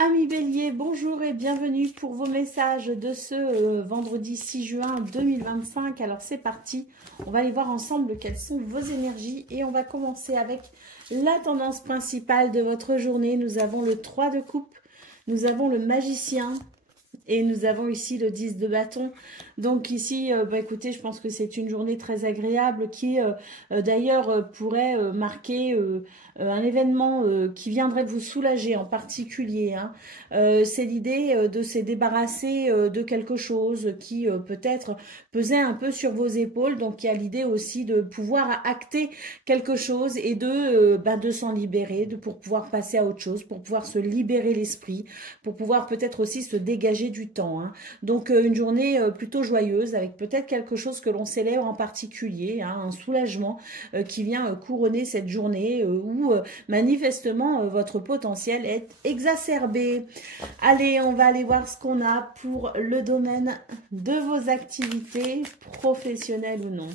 Amis Bélier, bonjour et bienvenue pour vos messages de ce vendredi 6 juin 2025. Alors c'est parti, on va aller voir ensemble quelles sont vos énergies et on va commencer avec la tendance principale de votre journée. Nous avons le 3 de coupe, nous avons le magicien et nous avons ici le 10 de bâton. Donc ici, écoutez, je pense que c'est une journée très agréable qui d'ailleurs pourrait marquer un événement qui viendrait vous soulager en particulier. Hein. C'est l'idée de se débarrasser de quelque chose qui peut-être pesait un peu sur vos épaules. Donc il y a l'idée aussi de pouvoir acter quelque chose et de s'en libérer, pour pouvoir passer à autre chose, pour pouvoir se libérer l'esprit, pour pouvoir peut-être aussi se dégager du temps. Hein. Donc une journée plutôt joyeuse avec peut-être quelque chose que l'on célèbre en particulier, hein, un soulagement qui vient couronner cette journée où manifestement votre potentiel est exacerbé. Allez, on va aller voir ce qu'on a pour le domaine de vos activités professionnelles ou non.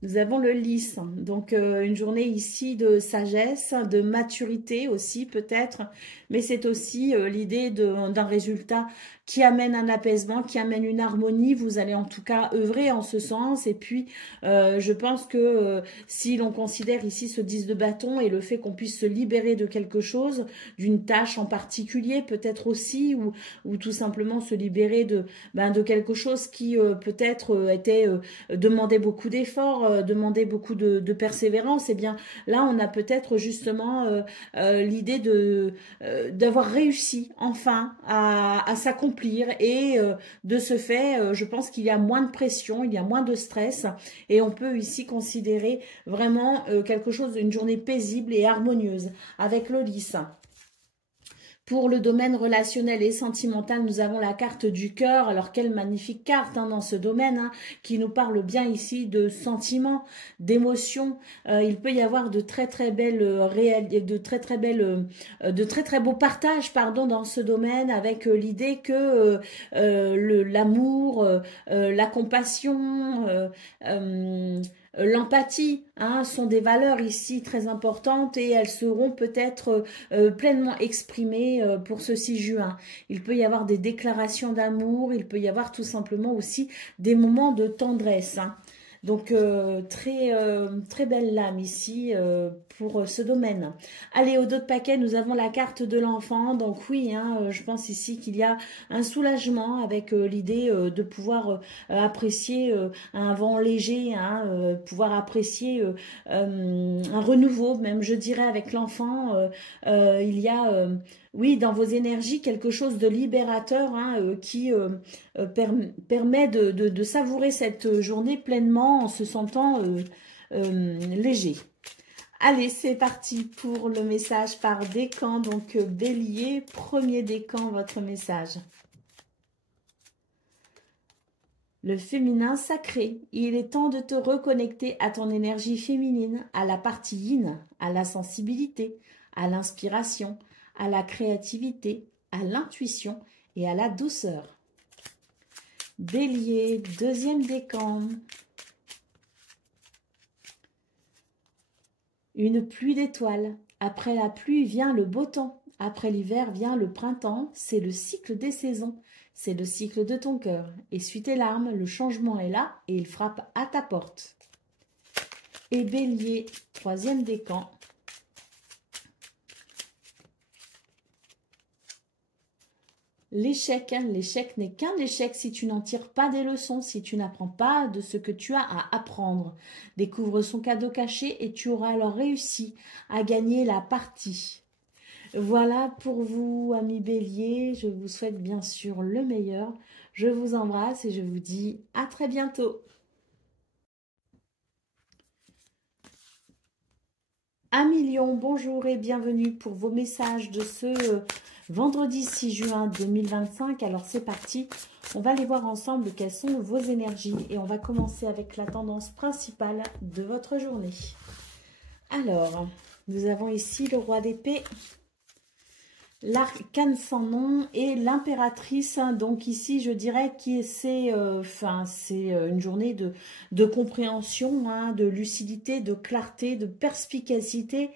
Nous avons le lys, donc une journée ici de sagesse, de maturité aussi peut-être, mais c'est aussi l'idée d'un résultat qui amène un apaisement, qui amène une harmonie. Vous allez en tout cas œuvrer en ce sens. Et puis, je pense que si l'on considère ici ce 10 de bâton et le fait qu'on puisse se libérer de quelque chose, d'une tâche en particulier peut-être aussi, ou tout simplement se libérer de quelque chose qui peut-être demandait beaucoup d'efforts, demandait beaucoup de persévérance, et bien là on a peut-être justement l'idée d'avoir réussi enfin à s'accomplir et de ce fait je pense qu'il y a moins de pression, il y a moins de stress et on peut ici considérer vraiment quelque chose, une journée paisible et harmonieuse avec le lys. Pour le domaine relationnel et sentimental, nous avons la carte du cœur. Alors, quelle magnifique carte hein, dans ce domaine, hein, qui nous parle bien ici de sentiments, d'émotions. Il peut y avoir de très très belles de très très beaux partages, pardon, dans ce domaine, avec l'idée que l'amour, la compassion, l'empathie hein, sont des valeurs ici très importantes et elles seront peut-être pleinement exprimées pour ce 6 juin. Il peut y avoir des déclarations d'amour, il peut y avoir tout simplement aussi des moments de tendresse. Hein. Donc, très belle lame ici pour ce domaine. Allez, au dos de paquet, nous avons la carte de l'enfant. Donc oui, hein, je pense ici qu'il y a un soulagement avec l'idée de pouvoir apprécier un vent léger, hein, pouvoir apprécier un renouveau, même je dirais avec l'enfant. Il y a... oui, dans vos énergies, quelque chose de libérateur hein, qui permet de savourer cette journée pleinement en se sentant léger. Allez, c'est parti pour le message par décan. Donc, Bélier, premier décan, votre message. Le féminin sacré, il est temps de te reconnecter à ton énergie féminine, à la partie yin, à la sensibilité, à l'inspiration, à la créativité, à l'intuition et à la douceur. Bélier, deuxième décan. Une pluie d'étoiles. Après la pluie vient le beau temps. Après l'hiver vient le printemps. C'est le cycle des saisons. C'est le cycle de ton cœur. Essuie tes larmes, le changement est là et il frappe à ta porte. Et Bélier, troisième décan. L'échec, hein, l'échec n'est qu'un échec si tu n'en tires pas des leçons, si tu n'apprends pas de ce que tu as à apprendre. Découvre son cadeau caché et tu auras alors réussi à gagner la partie. Voilà pour vous, amis Bélier. Je vous souhaite bien sûr le meilleur. Je vous embrasse et je vous dis à très bientôt. Amis Lion, bonjour et bienvenue pour vos messages de ce vendredi 6 juin 2025. Alors c'est parti, on va aller voir ensemble quelles sont vos énergies et on va commencer avec la tendance principale de votre journée. Alors, nous avons ici le roi d'épée, l'arcane sans nom et l'impératrice. Donc ici, je dirais que c'est une journée de compréhension, hein, de lucidité, de clarté, de perspicacité,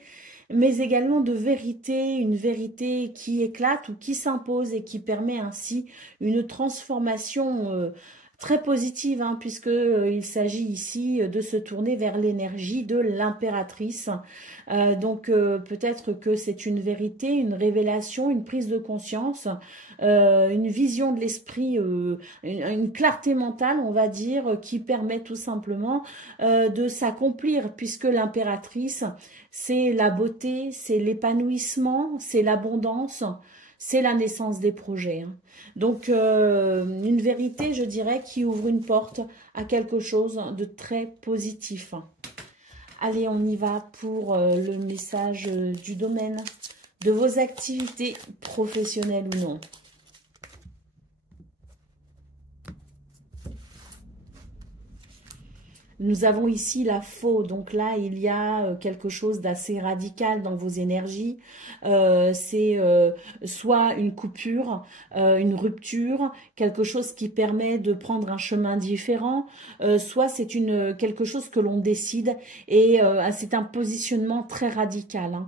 mais également de vérité, une vérité qui éclate ou qui s'impose et qui permet ainsi une transformation très positive, hein, puisque il s'agit ici de se tourner vers l'énergie de l'impératrice. Donc peut-être que c'est une vérité, une révélation, une prise de conscience, une vision de l'esprit, une clarté mentale, on va dire, qui permet tout simplement de s'accomplir, puisque l'impératrice, c'est la beauté, c'est l'épanouissement, c'est l'abondance, c'est la naissance des projets, hein. Donc, une vérité, je dirais, qui ouvre une porte à quelque chose de très positif. Allez, on y va pour le message du domaine de vos activités professionnelles ou non. Nous avons ici la faux, donc là il y a quelque chose d'assez radical dans vos énergies. C'est soit une coupure, une rupture, quelque chose qui permet de prendre un chemin différent, soit c'est quelque chose que l'on décide et c'est un positionnement très radical, hein.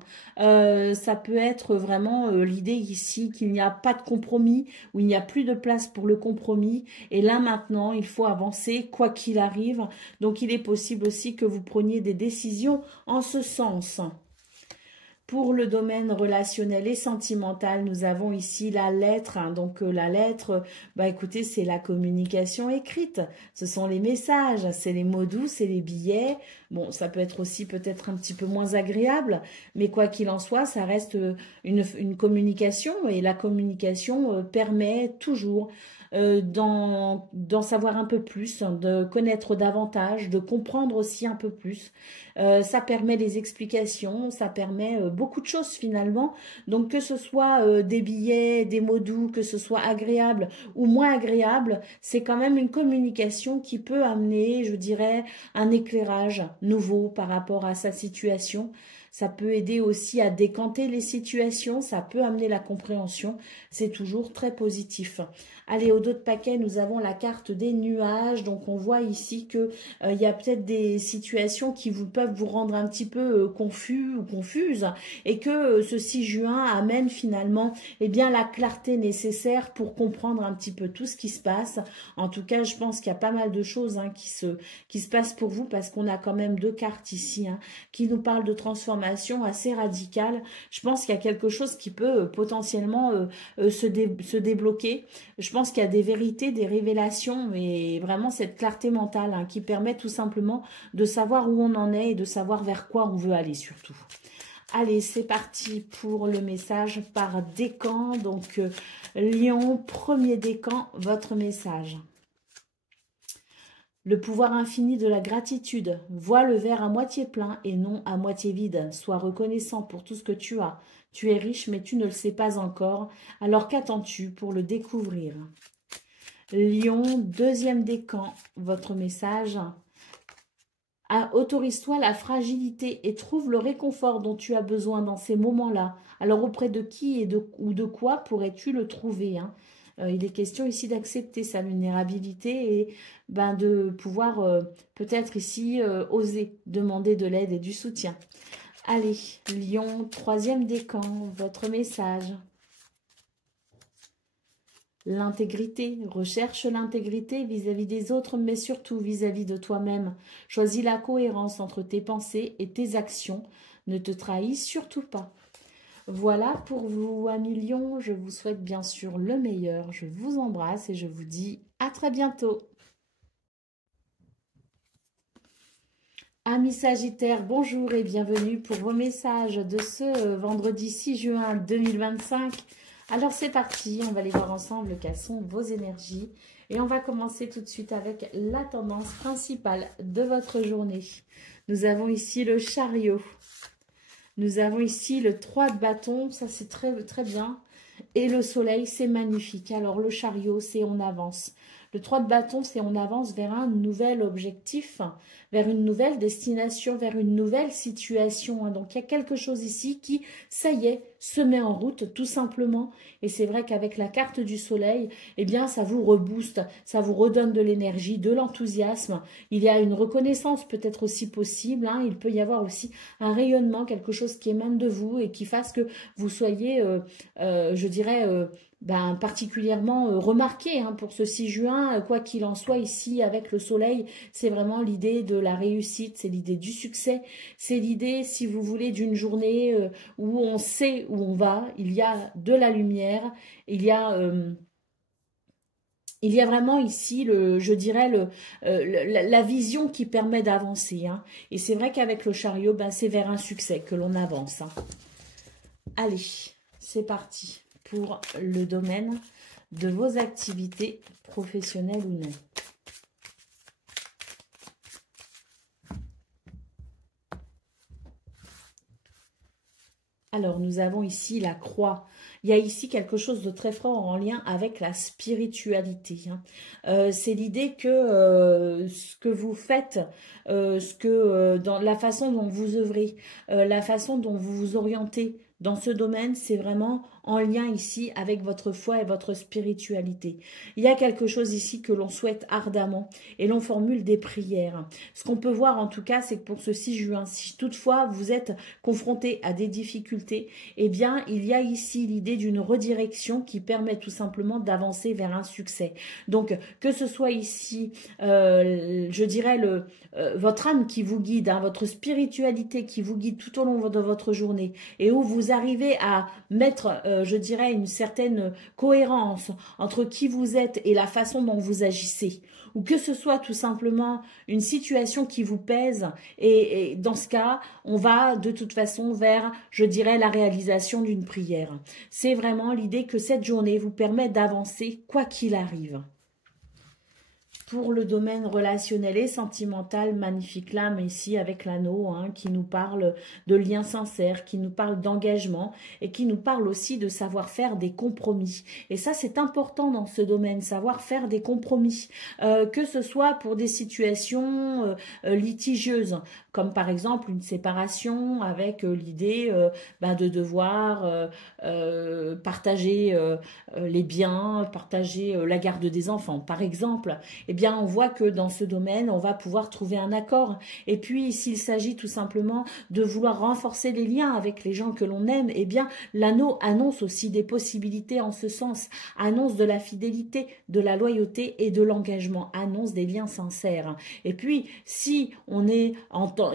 Ça peut être vraiment l'idée ici qu'il n'y a pas de compromis, où il n'y a plus de place pour le compromis, et là maintenant il faut avancer quoi qu'il arrive. Donc il est possible aussi que vous preniez des décisions en ce sens. Pour le domaine relationnel et sentimental, nous avons ici la lettre, hein. Donc la lettre, écoutez, c'est la communication écrite, ce sont les messages, c'est les mots doux, c'est les billets. Bon, ça peut être aussi peut-être un petit peu moins agréable, mais quoi qu'il en soit, ça reste une communication, et la communication permet toujours d'en savoir un peu plus, de connaître davantage, de comprendre aussi un peu plus. Ça permet les explications, ça permet beaucoup de choses finalement. Donc que ce soit des billets, des mots doux, que ce soit agréable ou moins agréable, c'est quand même une communication qui peut amener, je dirais, un éclairage nouveau par rapport à sa situation. Ça peut aider aussi à décanter les situations, ça peut amener la compréhension, c'est toujours très positif. Allez, au dos de paquet, nous avons la carte des nuages. Donc, on voit ici que il y a peut-être des situations qui peuvent vous rendre un petit peu confus ou confuses, et que ce 6 juin amène finalement la clarté nécessaire pour comprendre un petit peu tout ce qui se passe. En tout cas, je pense qu'il y a pas mal de choses, hein, qui se passent pour vous, parce qu'on a quand même deux cartes ici, hein, qui nous parlent de transformation assez radicale. Je pense qu'il y a quelque chose qui peut potentiellement se débloquer. Je pense qu'il y a des vérités, des révélations, et vraiment cette clarté mentale, hein, qui permet tout simplement de savoir où on en est et de savoir vers quoi on veut aller surtout. Allez, c'est parti pour le message par décan. Donc, Lion, premier décan, votre message. Le pouvoir infini de la gratitude. Vois le verre à moitié plein et non à moitié vide. Sois reconnaissant pour tout ce que tu as. Tu es riche, mais tu ne le sais pas encore. Alors qu'attends-tu pour le découvrir? Lion, deuxième décan, votre message. Autorise-toi la fragilité et trouve le réconfort dont tu as besoin dans ces moments-là. Alors auprès de qui ou de quoi pourrais-tu le trouver, hein? Il est question ici d'accepter sa vulnérabilité et de pouvoir peut-être ici oser demander de l'aide et du soutien. Allez, Lion, troisième décan, votre message. L'intégrité, recherche l'intégrité vis-à-vis des autres, mais surtout vis-à-vis de toi-même. Choisis la cohérence entre tes pensées et tes actions. Ne te trahis surtout pas. Voilà pour vous, amis Lion. Je vous souhaite bien sûr le meilleur. Je vous embrasse et je vous dis à très bientôt. Amis Sagittaires, bonjour et bienvenue pour vos messages de ce vendredi 6 juin 2025. Alors c'est parti, on va aller voir ensemble quelles sont vos énergies. Et on va commencer tout de suite avec la tendance principale de votre journée. Nous avons ici le chariot. Nous avons ici le 3 de bâton, ça c'est très, très bien. Et le soleil, c'est magnifique. Alors le chariot, c'est on avance. Le 3 de bâton, c'est on avance vers un nouvel objectif, vers une nouvelle destination, vers une nouvelle situation. Hein. Donc, il y a quelque chose ici qui, ça y est, se met en route, tout simplement. Et c'est vrai qu'avec la carte du soleil, eh bien, ça vous rebooste, ça vous redonne de l'énergie, de l'enthousiasme. Il y a une reconnaissance peut-être aussi possible. Hein. Il peut y avoir aussi un rayonnement, quelque chose qui émane de vous et qui fasse que vous soyez, je dirais, particulièrement remarqué hein, pour ce 6 juin. Quoi qu'il en soit, ici, avec le soleil, c'est vraiment l'idée de la réussite, c'est l'idée du succès, c'est l'idée, si vous voulez, d'une journée où on sait où on va, il y a de la lumière, il y a vraiment ici, je dirais, la vision qui permet d'avancer. Hein. Et c'est vrai qu'avec le chariot, c'est vers un succès que l'on avance. Hein. Allez, c'est parti pour le domaine de vos activités professionnelles ou non. Alors, nous avons ici la croix. Il y a ici quelque chose de très fort en lien avec la spiritualité. Hein. C'est l'idée que ce que vous faites, dans la façon dont vous œuvrez, la façon dont vous vous orientez dans ce domaine, c'est vraiment en lien ici avec votre foi et votre spiritualité. Il y a quelque chose ici que l'on souhaite ardemment et l'on formule des prières. Ce qu'on peut voir en tout cas, c'est que pour ce 6 juin, si toutefois vous êtes confronté à des difficultés, eh bien il y a ici l'idée d'une redirection qui permet tout simplement d'avancer vers un succès. Donc que ce soit ici, je dirais, votre âme qui vous guide, hein, votre spiritualité qui vous guide tout au long de votre journée et où vous arrivez à mettre, je dirais, une certaine cohérence entre qui vous êtes et la façon dont vous agissez, ou que ce soit tout simplement une situation qui vous pèse, et dans ce cas, on va de toute façon vers, je dirais, la réalisation d'une prière. C'est vraiment l'idée que cette journée vous permet d'avancer quoi qu'il arrive. Pour le domaine relationnel et sentimental, magnifique lame ici avec l'anneau hein, qui nous parle de liens sincères, qui nous parle d'engagement et qui nous parle aussi de savoir faire des compromis. Et ça, c'est important dans ce domaine, savoir faire des compromis, que ce soit pour des situations litigieuses, comme par exemple une séparation avec l'idée de devoir partager les biens, partager la garde des enfants, par exemple. Eh bien, on voit que dans ce domaine, on va pouvoir trouver un accord. Et puis, s'il s'agit tout simplement de vouloir renforcer les liens avec les gens que l'on aime, eh bien, l'anneau annonce aussi des possibilités en ce sens, annonce de la fidélité, de la loyauté et de l'engagement, annonce des liens sincères. Et puis, si on est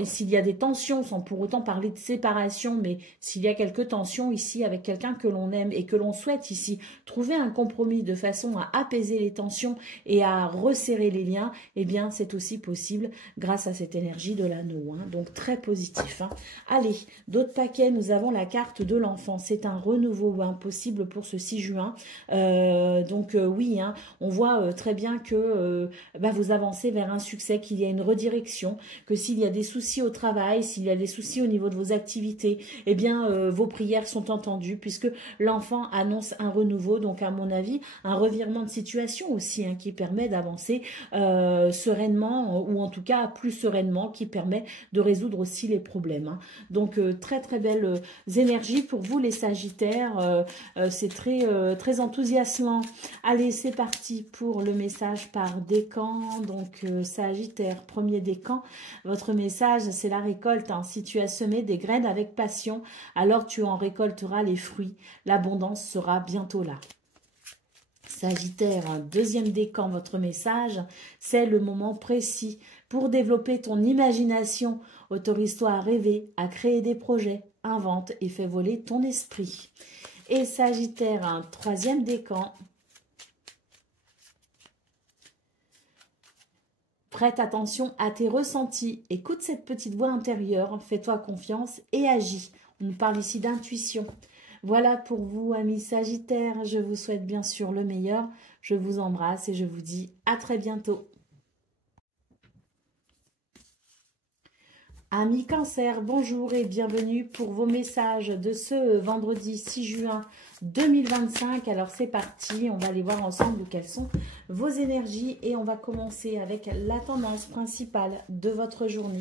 s'il y a des tensions, sans pour autant parler de séparation, mais s'il y a quelques tensions ici avec quelqu'un que l'on aime et que l'on souhaite ici trouver un compromis de façon à apaiser les tensions et à resserrer les liens, eh bien c'est aussi possible grâce à cette énergie de l'anneau. Hein. Donc très positif. Hein. Allez, d'autres paquets, nous avons la carte de l'enfant. C'est un renouveau possible pour ce 6 juin. Oui, hein, on voit très bien que vous avancez vers un succès, qu'il y a une redirection, que s'il y a des soucis au travail, s'il y a des soucis au niveau de vos activités, eh bien vos prières sont entendues puisque l'enfant annonce un renouveau. Donc à mon avis, un revirement de situation aussi hein, qui permet d'avancer sereinement, ou en tout cas plus sereinement, qui permet de résoudre aussi les problèmes. Hein. Donc très très belles énergies pour vous les Sagittaires, c'est très enthousiasmant. Allez, c'est parti pour le message par décan. Donc Sagittaire, premier décan, votre message c'est la récolte. Hein. Si tu as semé des graines avec passion, alors tu en récolteras les fruits. L'abondance sera bientôt là. Sagittaire, deuxième décan, votre message, c'est le moment précis pour développer ton imagination. Autorise-toi à rêver, à créer des projets, invente et fais voler ton esprit. Et Sagittaire, troisième décan, prête attention à tes ressentis, écoute cette petite voix intérieure, fais-toi confiance et agis. On nous parle ici d'intuition. Voilà pour vous, amis Sagittaires. Je vous souhaite bien sûr le meilleur. Je vous embrasse et je vous dis à très bientôt. Amis Cancer, bonjour et bienvenue pour vos messages de ce vendredi 6 juin 2025. Alors c'est parti, on va aller voir ensemble quelles sont vos énergies et on va commencer avec la tendance principale de votre journée.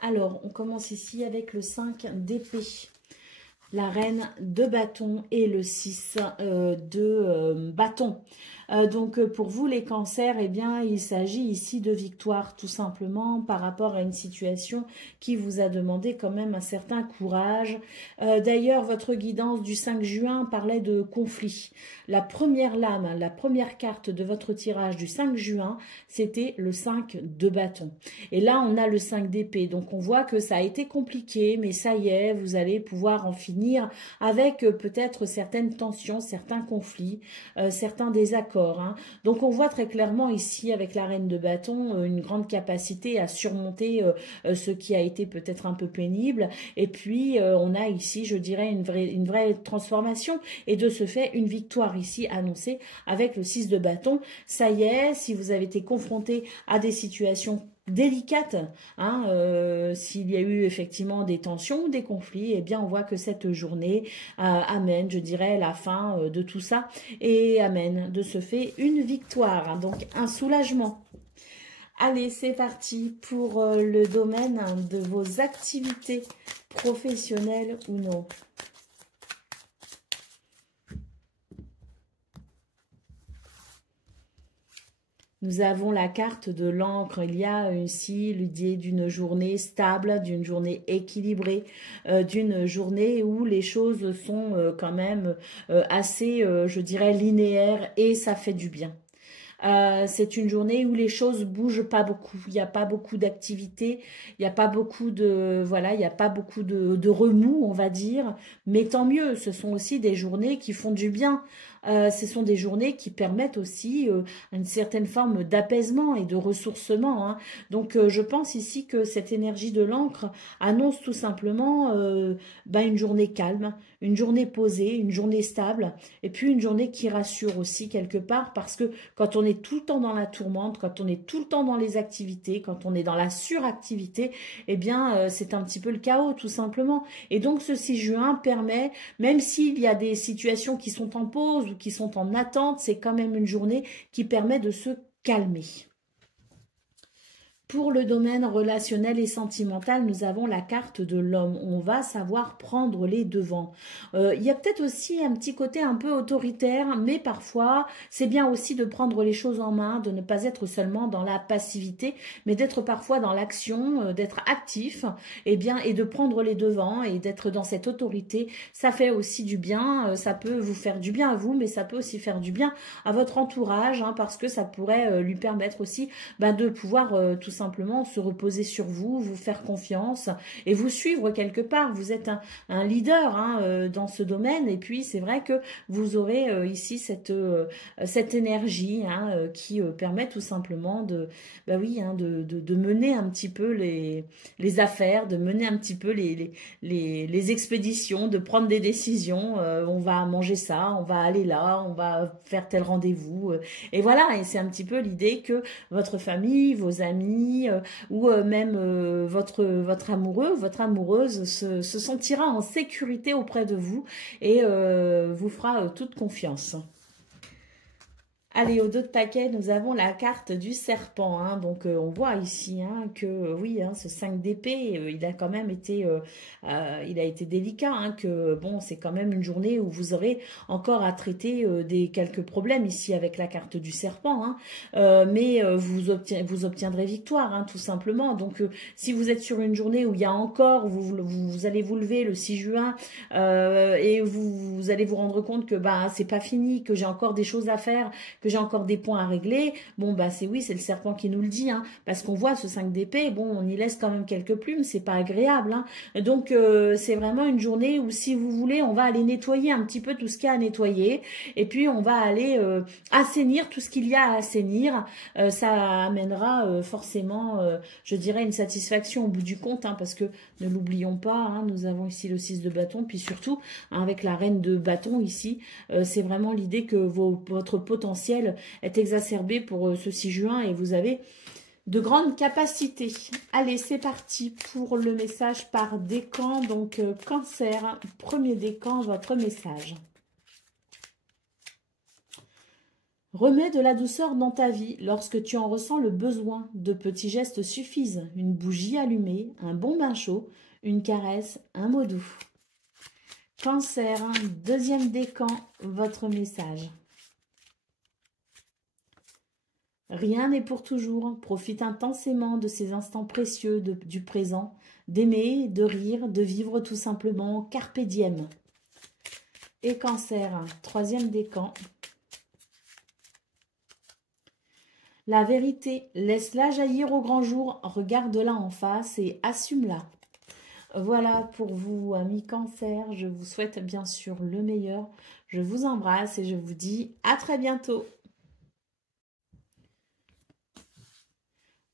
Alors on commence ici avec le 5 d'épée, la reine de bâton et le 6 de bâton. Donc pour vous les cancers, eh bien il s'agit ici de victoire tout simplement par rapport à une situation qui vous a demandé quand même un certain courage. D'ailleurs votre guidance du 5 juin parlait de conflit. La première lame, la première carte de votre tirage du 5 juin, c'était le 5 de bâton. Et là on a le 5 d'épée, donc on voit que ça a été compliqué, mais ça y est, vous allez pouvoir en finir avec peut-être certaines tensions, certains conflits, certains désaccords. Donc on voit très clairement ici avec la reine de bâton une grande capacité à surmonter ce qui a été peut-être un peu pénible, et puis on a ici je dirais une vraie transformation et de ce fait une victoire ici annoncée avec le 6 de bâton. Ça y est, si vous avez été confronté à des situations délicate, s'il y a eu effectivement des tensions ou des conflits, eh bien on voit que cette journée amène, je dirais, la fin de tout ça et amène de ce fait une victoire, donc un soulagement. Allez, c'est parti pour le domaine de vos activités professionnelles ou non. Nous avons la carte de l'encre. Il y a ici l'idée d'une journée stable, d'une journée équilibrée, d'une journée où les choses sont quand même assez, je dirais, linéaires et ça fait du bien. C'est une journée où les choses bougent pas beaucoup. Il n'y a pas beaucoup d'activités, il n'y a pas beaucoup de il n'y a pas beaucoup de remous, on va dire. Mais tant mieux. Ce sont aussi des journées qui font du bien. Ce sont des journées qui permettent aussi une certaine forme d'apaisement et de ressourcement. Donc, je pense ici que cette énergie de l'encre annonce tout simplement une journée calme, une journée posée, une journée stable, et puis une journée qui rassure aussi quelque part, parce que quand on est tout le temps dans la tourmente, quand on est tout le temps dans les activités, quand on est dans la suractivité, eh bien, c'est un petit peu le chaos tout simplement. Et donc, ce 6 juin permet, même s'il y a des situations qui sont en pause, ou qui sont en attente, c'est quand même une journée qui permet de se calmer. Pour le domaine relationnel et sentimental, nous avons la carte de l'homme. On va savoir prendre les devants. Il y a peut-être aussi un petit côté un peu autoritaire, mais parfois, c'est bien aussi de prendre les choses en main, de ne pas être seulement dans la passivité, mais d'être parfois dans l'action, d'être actif, et de prendre les devants et d'être dans cette autorité. Ça fait aussi du bien, ça peut vous faire du bien à vous, mais ça peut aussi faire du bien à votre entourage, parce que ça pourrait lui permettre aussi de pouvoir tout simplement se reposer sur vous, vous faire confiance et vous suivre quelque part. Vous êtes un leader dans ce domaine, et puis c'est vrai que vous aurez ici cette énergie qui permet tout simplement de mener un petit peu les affaires, de mener un petit peu les expéditions, de prendre des décisions. On va manger ça, on va aller là, on va faire tel rendez-vous, et voilà. Et c'est un petit peu l'idée que votre famille, vos amis, ou même votre amoureux, votre amoureuse se sentira en sécurité auprès de vous et vous fera toute confiance. Allez, au dos de paquet, nous avons la carte du serpent. Donc, on voit ici que, oui, ce 5 d'épée, il a quand même été, il a été délicat. Que, bon, c'est quand même une journée où vous aurez encore à traiter quelques problèmes ici avec la carte du serpent. Mais vous obtiendrez victoire, tout simplement. Donc, si vous êtes sur une journée où il y a encore, vous allez vous lever le 6 juin et vous allez vous rendre compte que c'est pas fini, que j'ai encore des choses à faire, que j'ai encore des points à régler, bon c'est le serpent qui nous le dit, parce qu'on voit ce 5 d'épée, bon on y laisse quand même quelques plumes, c'est pas agréable, donc c'est vraiment une journée où, si vous voulez, on va aller nettoyer un petit peu tout ce qu'il y a à nettoyer, et puis on va aller assainir tout ce qu'il y a à assainir. Ça amènera forcément, je dirais, une satisfaction au bout du compte, parce que ne l'oublions pas, nous avons ici le 6 de bâton, puis surtout avec la reine de bâton ici, c'est vraiment l'idée que votre potentiel est exacerbé pour ce 6 juin et vous avez de grandes capacités. Allez, c'est parti pour le message par décan. Donc, Cancer, premier décan, votre message. Remets de la douceur dans ta vie lorsque tu en ressens le besoin. De petits gestes suffisent. Une bougie allumée, un bon bain chaud, une caresse, un mot doux. Cancer, deuxième décan, votre message. Rien n'est pour toujours. Profite intensément de ces instants précieux du présent, d'aimer, de rire, de vivre tout simplement. Carpe diem. Et Cancer, troisième décan. La vérité, laisse-la jaillir au grand jour, regarde-la en face et assume-la. Voilà pour vous, amis Cancer. Je vous souhaite bien sûr le meilleur. Je vous embrasse et je vous dis à très bientôt.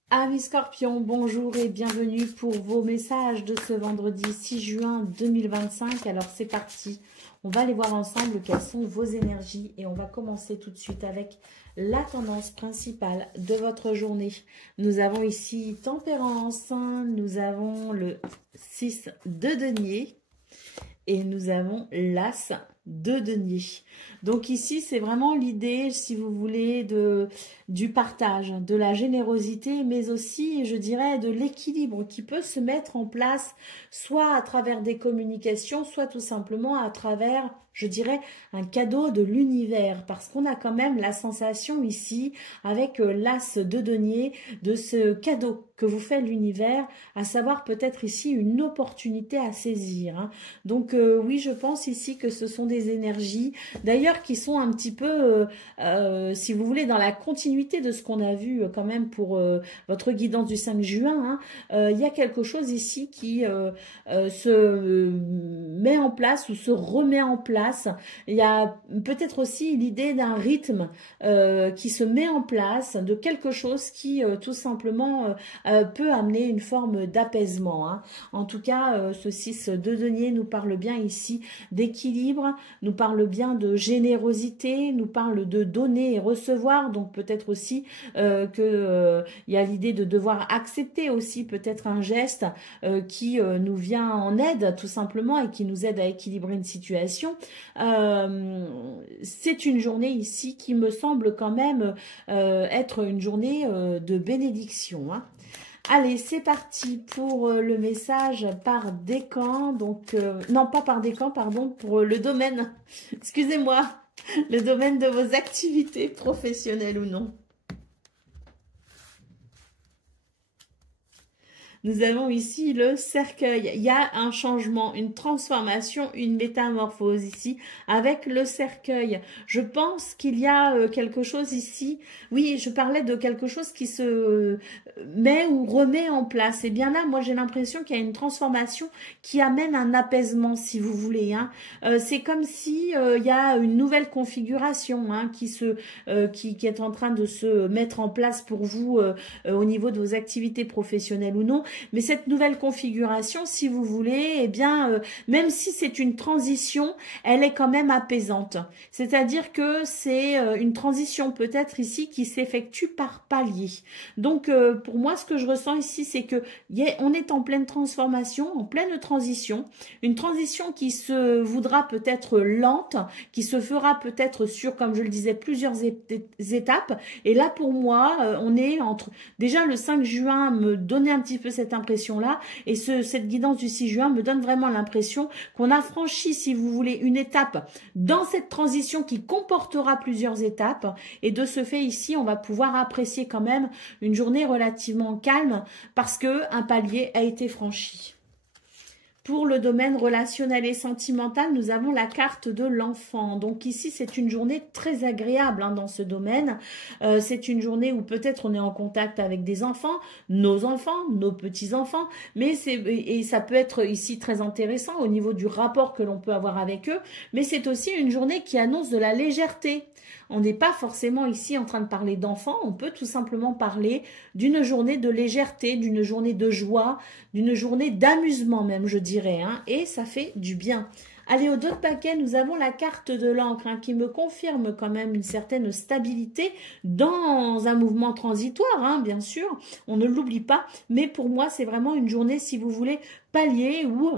Amis Scorpions, bonjour et bienvenue pour vos messages de ce vendredi 6 juin 2025. Alors c'est parti, on va aller voir ensemble quelles sont vos énergies et on va commencer tout de suite avec la tendance principale de votre journée. Nous avons ici Tempérance, nous avons le 6 de denier et nous avons l'As de denier. Donc ici, c'est vraiment l'idée, si vous voulez, du partage, de la générosité, mais aussi, je dirais, de l'équilibre qui peut se mettre en place, soit à travers des communications, soit tout simplement à travers, je dirais, un cadeau de l'univers, parce qu'on a quand même la sensation ici, avec l'As de denier, de ce cadeau que vous fait l'univers, à savoir peut-être ici une opportunité à saisir. Hein. Donc oui, je pense ici que ce sont des énergies, d'ailleurs qui sont un petit peu, si vous voulez, dans la continuité de ce qu'on a vu quand même pour votre guidance du 5 juin. Hein. Il y a quelque chose ici qui se met en place ou se remet en place. Il y a peut-être aussi l'idée d'un rythme qui se met en place, de quelque chose qui tout simplement peut amener une forme d'apaisement. Hein. En tout cas, ce 6 de denier nous parle bien ici d'équilibre, nous parle bien de générosité, nous parle de donner et recevoir, donc peut-être aussi qu'il y a l'idée de devoir accepter aussi peut-être un geste qui nous vient en aide tout simplement et qui nous aide à équilibrer une situation. C'est une journée ici qui me semble quand même être une journée de bénédiction. Hein. Allez, c'est parti pour le message par décan, donc non pas par décan, pardon, pour le domaine, excusez-moi, le domaine de vos activités professionnelles ou non. Nous avons ici le cercueil. Il y a un changement, une transformation, une métamorphose ici avec le cercueil. Je pense qu'il y a quelque chose ici. Oui, je parlais de quelque chose qui se met ou remet en place. Et bien là, moi j'ai l'impression qu'il y a une transformation qui amène un apaisement, si vous voulez. Hein. C'est comme si il y a une nouvelle configuration hein, qui est en train de se mettre en place pour vous au niveau de vos activités professionnelles ou non. Mais cette nouvelle configuration, si vous voulez, eh bien, même si c'est une transition, elle est quand même apaisante. C'est-à-dire que c'est une transition peut-être ici qui s'effectue par palier. Donc, pour moi, ce que je ressens ici, c'est que on est en pleine transformation, en pleine transition. Une transition qui se voudra peut-être lente, qui se fera peut-être sur, comme je le disais, plusieurs étapes. Et là, pour moi, on est entre... Déjà, le 5 juin me donnait un petit peu cette impression-là. Et cette guidance du 6 juin me donne vraiment l'impression qu'on a franchi, si vous voulez, une étape dans cette transition qui comportera plusieurs étapes. Et de ce fait, ici, on va pouvoir apprécier quand même une journée relativement calme parce qu'un palier a été franchi. Pour le domaine relationnel et sentimental, nous avons la carte de l'enfant. Donc ici, c'est une journée très agréable hein, dans ce domaine. C'est une journée où peut-être on est en contact avec des enfants, nos petits-enfants. Et ça peut être ici très intéressant au niveau du rapport que l'on peut avoir avec eux. Mais c'est aussi une journée qui annonce de la légèreté. On n'est pas forcément ici en train de parler d'enfants, on peut tout simplement parler d'une journée de légèreté, d'une journée de joie, d'une journée d'amusement même, je dirais, hein, et ça fait du bien. Allez, au dos de paquet, nous avons la carte de l'encre hein, qui me confirme quand même une certaine stabilité dans un mouvement transitoire, hein, bien sûr, on ne l'oublie pas, mais pour moi, c'est vraiment une journée, si vous voulez, palier où...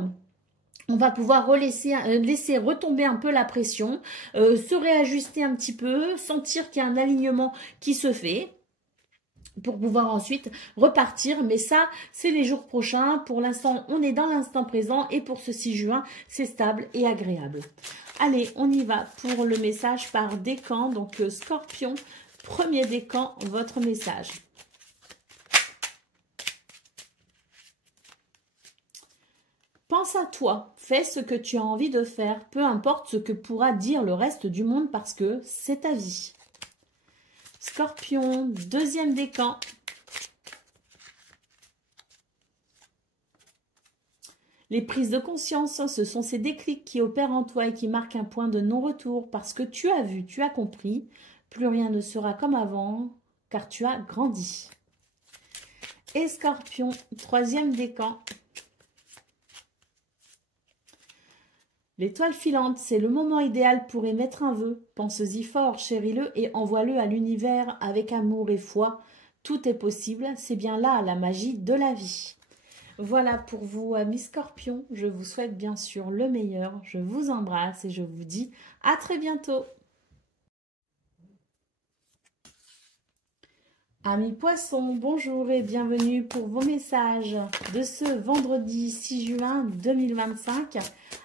On va pouvoir laisser retomber un peu la pression, se réajuster un petit peu, sentir qu'il y a un alignement qui se fait pour pouvoir ensuite repartir. Mais ça, c'est les jours prochains. Pour l'instant, on est dans l'instant présent et pour ce 6 juin, c'est stable et agréable. Allez, on y va pour le message par décan. Donc, Scorpion, premier décan, votre message. Pense à toi, fais ce que tu as envie de faire, peu importe ce que pourra dire le reste du monde parce que c'est ta vie. Scorpion, deuxième décan. Les prises de conscience, ce sont ces déclics qui opèrent en toi et qui marquent un point de non-retour parce que tu as vu, tu as compris, plus rien ne sera comme avant car tu as grandi. Et Scorpion, troisième décan. L'étoile filante, c'est le moment idéal pour émettre un vœu. Pense-y fort, chéris-le et envoie-le à l'univers avec amour et foi. Tout est possible, c'est bien là la magie de la vie. Voilà pour vous, amis Scorpions. Je vous souhaite bien sûr le meilleur. Je vous embrasse et je vous dis à très bientôt. Amis Poissons, bonjour et bienvenue pour vos messages de ce vendredi 6 juin 2025.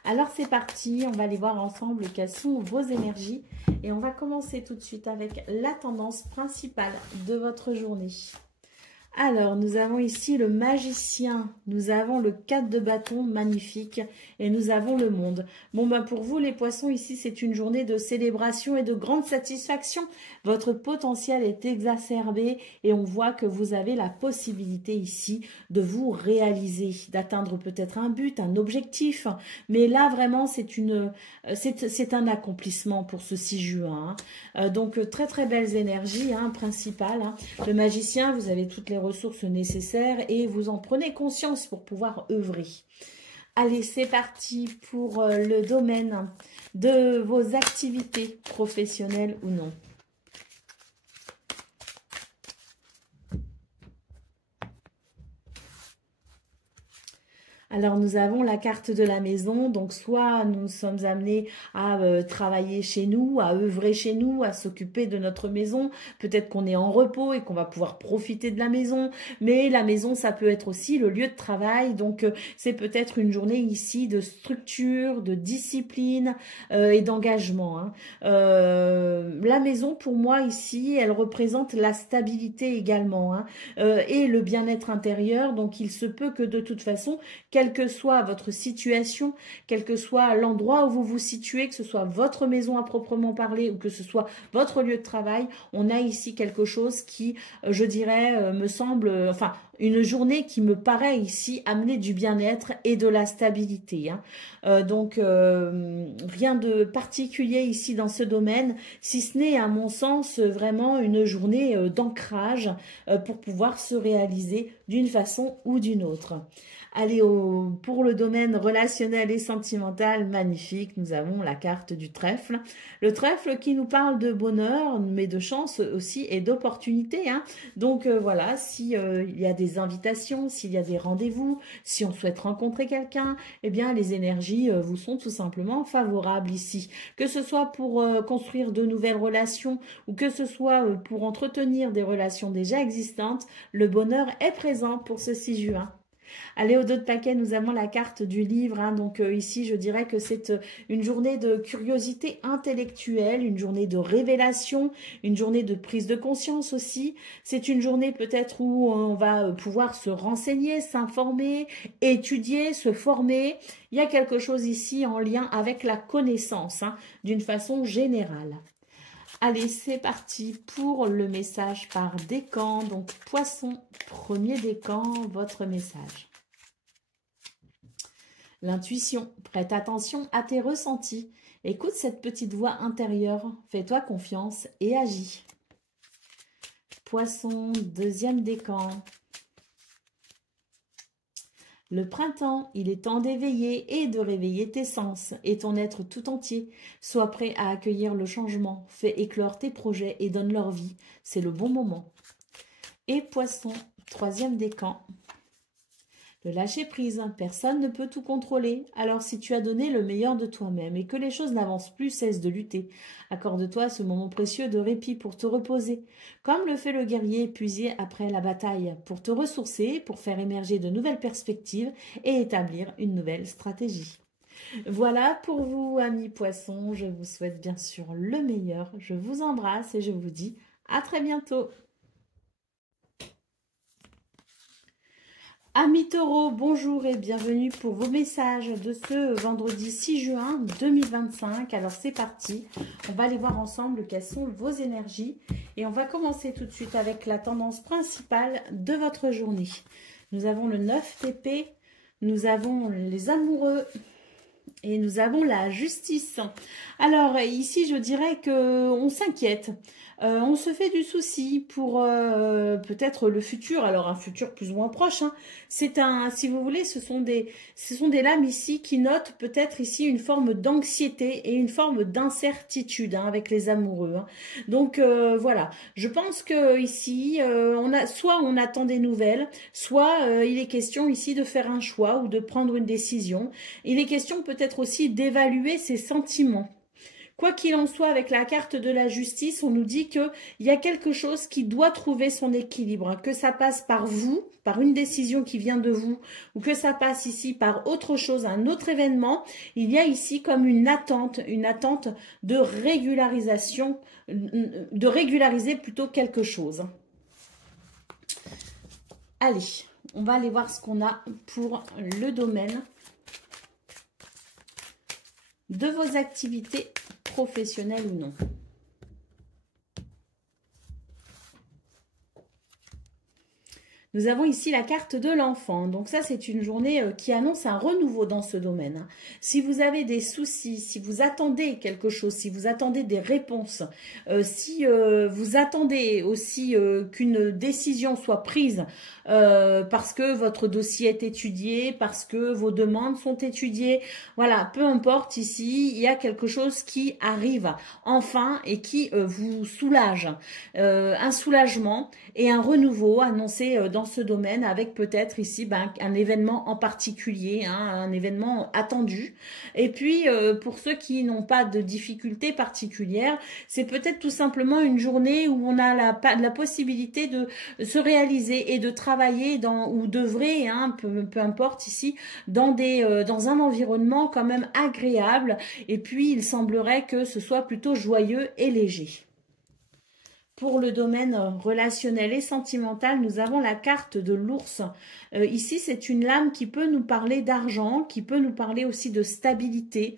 Alors c'est parti, on va aller voir ensemble quelles sont vos énergies et on va commencer tout de suite avec la tendance principale de votre journée. Alors, nous avons ici le magicien, nous avons le 4 de bâton, magnifique, et nous avons le monde. Bon, ben pour vous, les poissons, ici, c'est une journée de célébration et de grande satisfaction. Votre potentiel est exacerbé et on voit que vous avez la possibilité ici de vous réaliser, d'atteindre peut-être un but, un objectif. Mais là, vraiment, c'est un accomplissement pour ce 6 juin. Donc, très, très belles énergies principales. Le magicien, vous avez toutes les ressources nécessaires et vous en prenez conscience pour pouvoir œuvrer. Allez, c'est parti pour le domaine de vos activités professionnelles ou non. Alors, nous avons la carte de la maison. Donc, soit nous sommes amenés à travailler chez nous, à œuvrer chez nous, à s'occuper de notre maison. Peut-être qu'on est en repos et qu'on va pouvoir profiter de la maison. Mais la maison, ça peut être aussi le lieu de travail. Donc, c'est peut-être une journée ici de structure, de discipline et d'engagement. La maison, pour moi, ici, elle représente la stabilité également et le bien-être intérieur. Donc, il se peut que de toute façon, quelle que soit votre situation, quel que soit l'endroit où vous vous situez, que ce soit votre maison à proprement parler ou que ce soit votre lieu de travail, on a ici quelque chose qui, je dirais, me semble, enfin, une journée qui me paraît ici amener du bien-être et de la stabilité. Donc, rien de particulier ici dans ce domaine, si ce n'est, à mon sens, vraiment une journée d'ancrage pour pouvoir se réaliser d'une façon ou d'une autre. Allez, pour le domaine relationnel et sentimental, magnifique, nous avons la carte du trèfle. Le trèfle qui nous parle de bonheur, mais de chance aussi et d'opportunité. Donc voilà, s'il y a des invitations, s'il y a des rendez-vous, si on souhaite rencontrer quelqu'un, eh bien les énergies vous sont tout simplement favorables ici. Que ce soit pour construire de nouvelles relations ou que ce soit pour entretenir des relations déjà existantes, le bonheur est présent pour ce 6 juin. Allez, au dos de paquet, nous avons la carte du livre. Donc ici, je dirais que c'est une journée de curiosité intellectuelle, une journée de révélation, une journée de prise de conscience aussi. C'est une journée peut-être où on va pouvoir se renseigner, s'informer, étudier, se former. Il y a quelque chose ici en lien avec la connaissance, d'une façon générale. Allez, c'est parti pour le message par décan. Donc, Poisson, premier décan, votre message. L'intuition, prête attention à tes ressentis. Écoute cette petite voix intérieure, fais-toi confiance et agis. Poisson, deuxième décan. Le printemps, il est temps d'éveiller et de réveiller tes sens et ton être tout entier. Sois prêt à accueillir le changement, fais éclore tes projets et donne leur vie. C'est le bon moment. Et Poisson, troisième décan. Le lâcher prise, hein. Personne ne peut tout contrôler. Alors si tu as donné le meilleur de toi-même et que les choses n'avancent plus, cesse de lutter. Accorde-toi ce moment précieux de répit pour te reposer, comme le fait le guerrier épuisé après la bataille, pour te ressourcer, pour faire émerger de nouvelles perspectives et établir une nouvelle stratégie. Voilà pour vous, amis poissons. Je vous souhaite bien sûr le meilleur. Je vous embrasse et je vous dis à très bientôt. Amis taureaux, bonjour et bienvenue pour vos messages de ce vendredi 6 juin 2025. Alors c'est parti, on va aller voir ensemble quelles sont vos énergies. Et on va commencer tout de suite avec la tendance principale de votre journée. Nous avons le 9 d'épée, nous avons les amoureux et nous avons la justice. Alors ici je dirais qu'on s'inquiète. On se fait du souci pour peut-être le futur, alors un futur plus ou moins proche. Hein. C'est un, si vous voulez, ce sont des lames ici qui notent peut-être ici une forme d'anxiété et une forme d'incertitude hein, avec les amoureux. Hein. Donc voilà, je pense que ici, soit on attend des nouvelles, soit il est question ici de faire un choix ou de prendre une décision. Il est question peut-être aussi d'évaluer ses sentiments. Quoi qu'il en soit, avec la carte de la justice, on nous dit qu'il y a quelque chose qui doit trouver son équilibre, que ça passe par vous, par une décision qui vient de vous, ou que ça passe ici par autre chose, un autre événement. Il y a ici comme une attente de régularisation, de régulariser plutôt quelque chose. Allez, on va aller voir ce qu'on a pour le domaine de vos activités professionnelles ou non. Nous avons ici la carte de l'enfant. Donc ça, c'est une journée qui annonce un renouveau dans ce domaine. Si vous avez des soucis, si vous attendez quelque chose, si vous attendez des réponses, si vous attendez aussi qu'une décision soit prise parce que votre dossier est étudié, parce que vos demandes sont étudiées, voilà, peu importe ici, il y a quelque chose qui arrive enfin et qui vous soulage. Un soulagement et un renouveau annoncé dans ce domaine avec peut-être ici un événement en particulier, hein, un événement attendu. Et puis pour ceux qui n'ont pas de difficultés particulières, c'est peut-être tout simplement une journée où on a la possibilité de se réaliser et de travailler ou d'œuvrer, hein, peu importe ici, dans un environnement quand même agréable. Et puis il semblerait que ce soit plutôt joyeux et léger. Pour le domaine relationnel et sentimental, nous avons la carte de l'ours. Ici, c'est une lame qui peut nous parler d'argent, qui peut nous parler aussi de stabilité,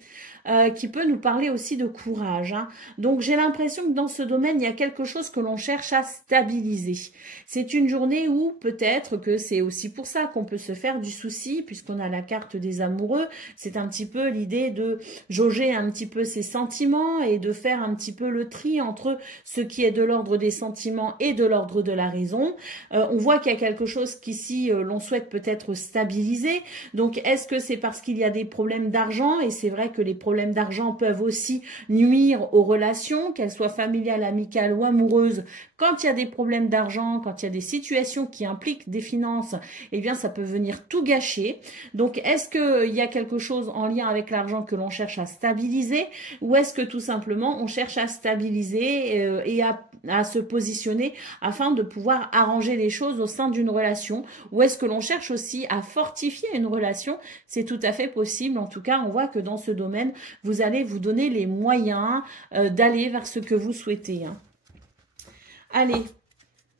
qui peut nous parler aussi de courage. Hein. Donc, j'ai l'impression que dans ce domaine, il y a quelque chose que l'on cherche à stabiliser. C'est une journée où peut-être que c'est aussi pour ça qu'on peut se faire du souci, puisqu'on a la carte des amoureux. C'est un petit peu l'idée de jauger un petit peu ses sentiments et de faire un petit peu le tri entre ce qui est de l'ordre des sentiments et de l'ordre de la raison. On voit qu'il y a quelque chose qu'ici, l'on souhaite peut-être stabiliser. Donc, est-ce que c'est parce qu'il y a des problèmes d'argent? Et c'est vrai que les problèmes d'argent peuvent aussi nuire aux relations, qu'elles soient familiales, amicales ou amoureuses. Quand il y a des problèmes d'argent, quand il y a des situations qui impliquent des finances, eh bien, ça peut venir tout gâcher. Donc, est-ce qu'il y a quelque chose en lien avec l'argent que l'on cherche à stabiliser, ou est-ce que tout simplement on cherche à stabiliser et à se positionner afin de pouvoir arranger les choses au sein d'une relation, ou est-ce que l'on cherche aussi à fortifier une relation? C'est tout à fait possible. En tout cas, on voit que dans ce domaine, vous allez vous donner les moyens d'aller vers ce que vous souhaitez. Hein. Allez,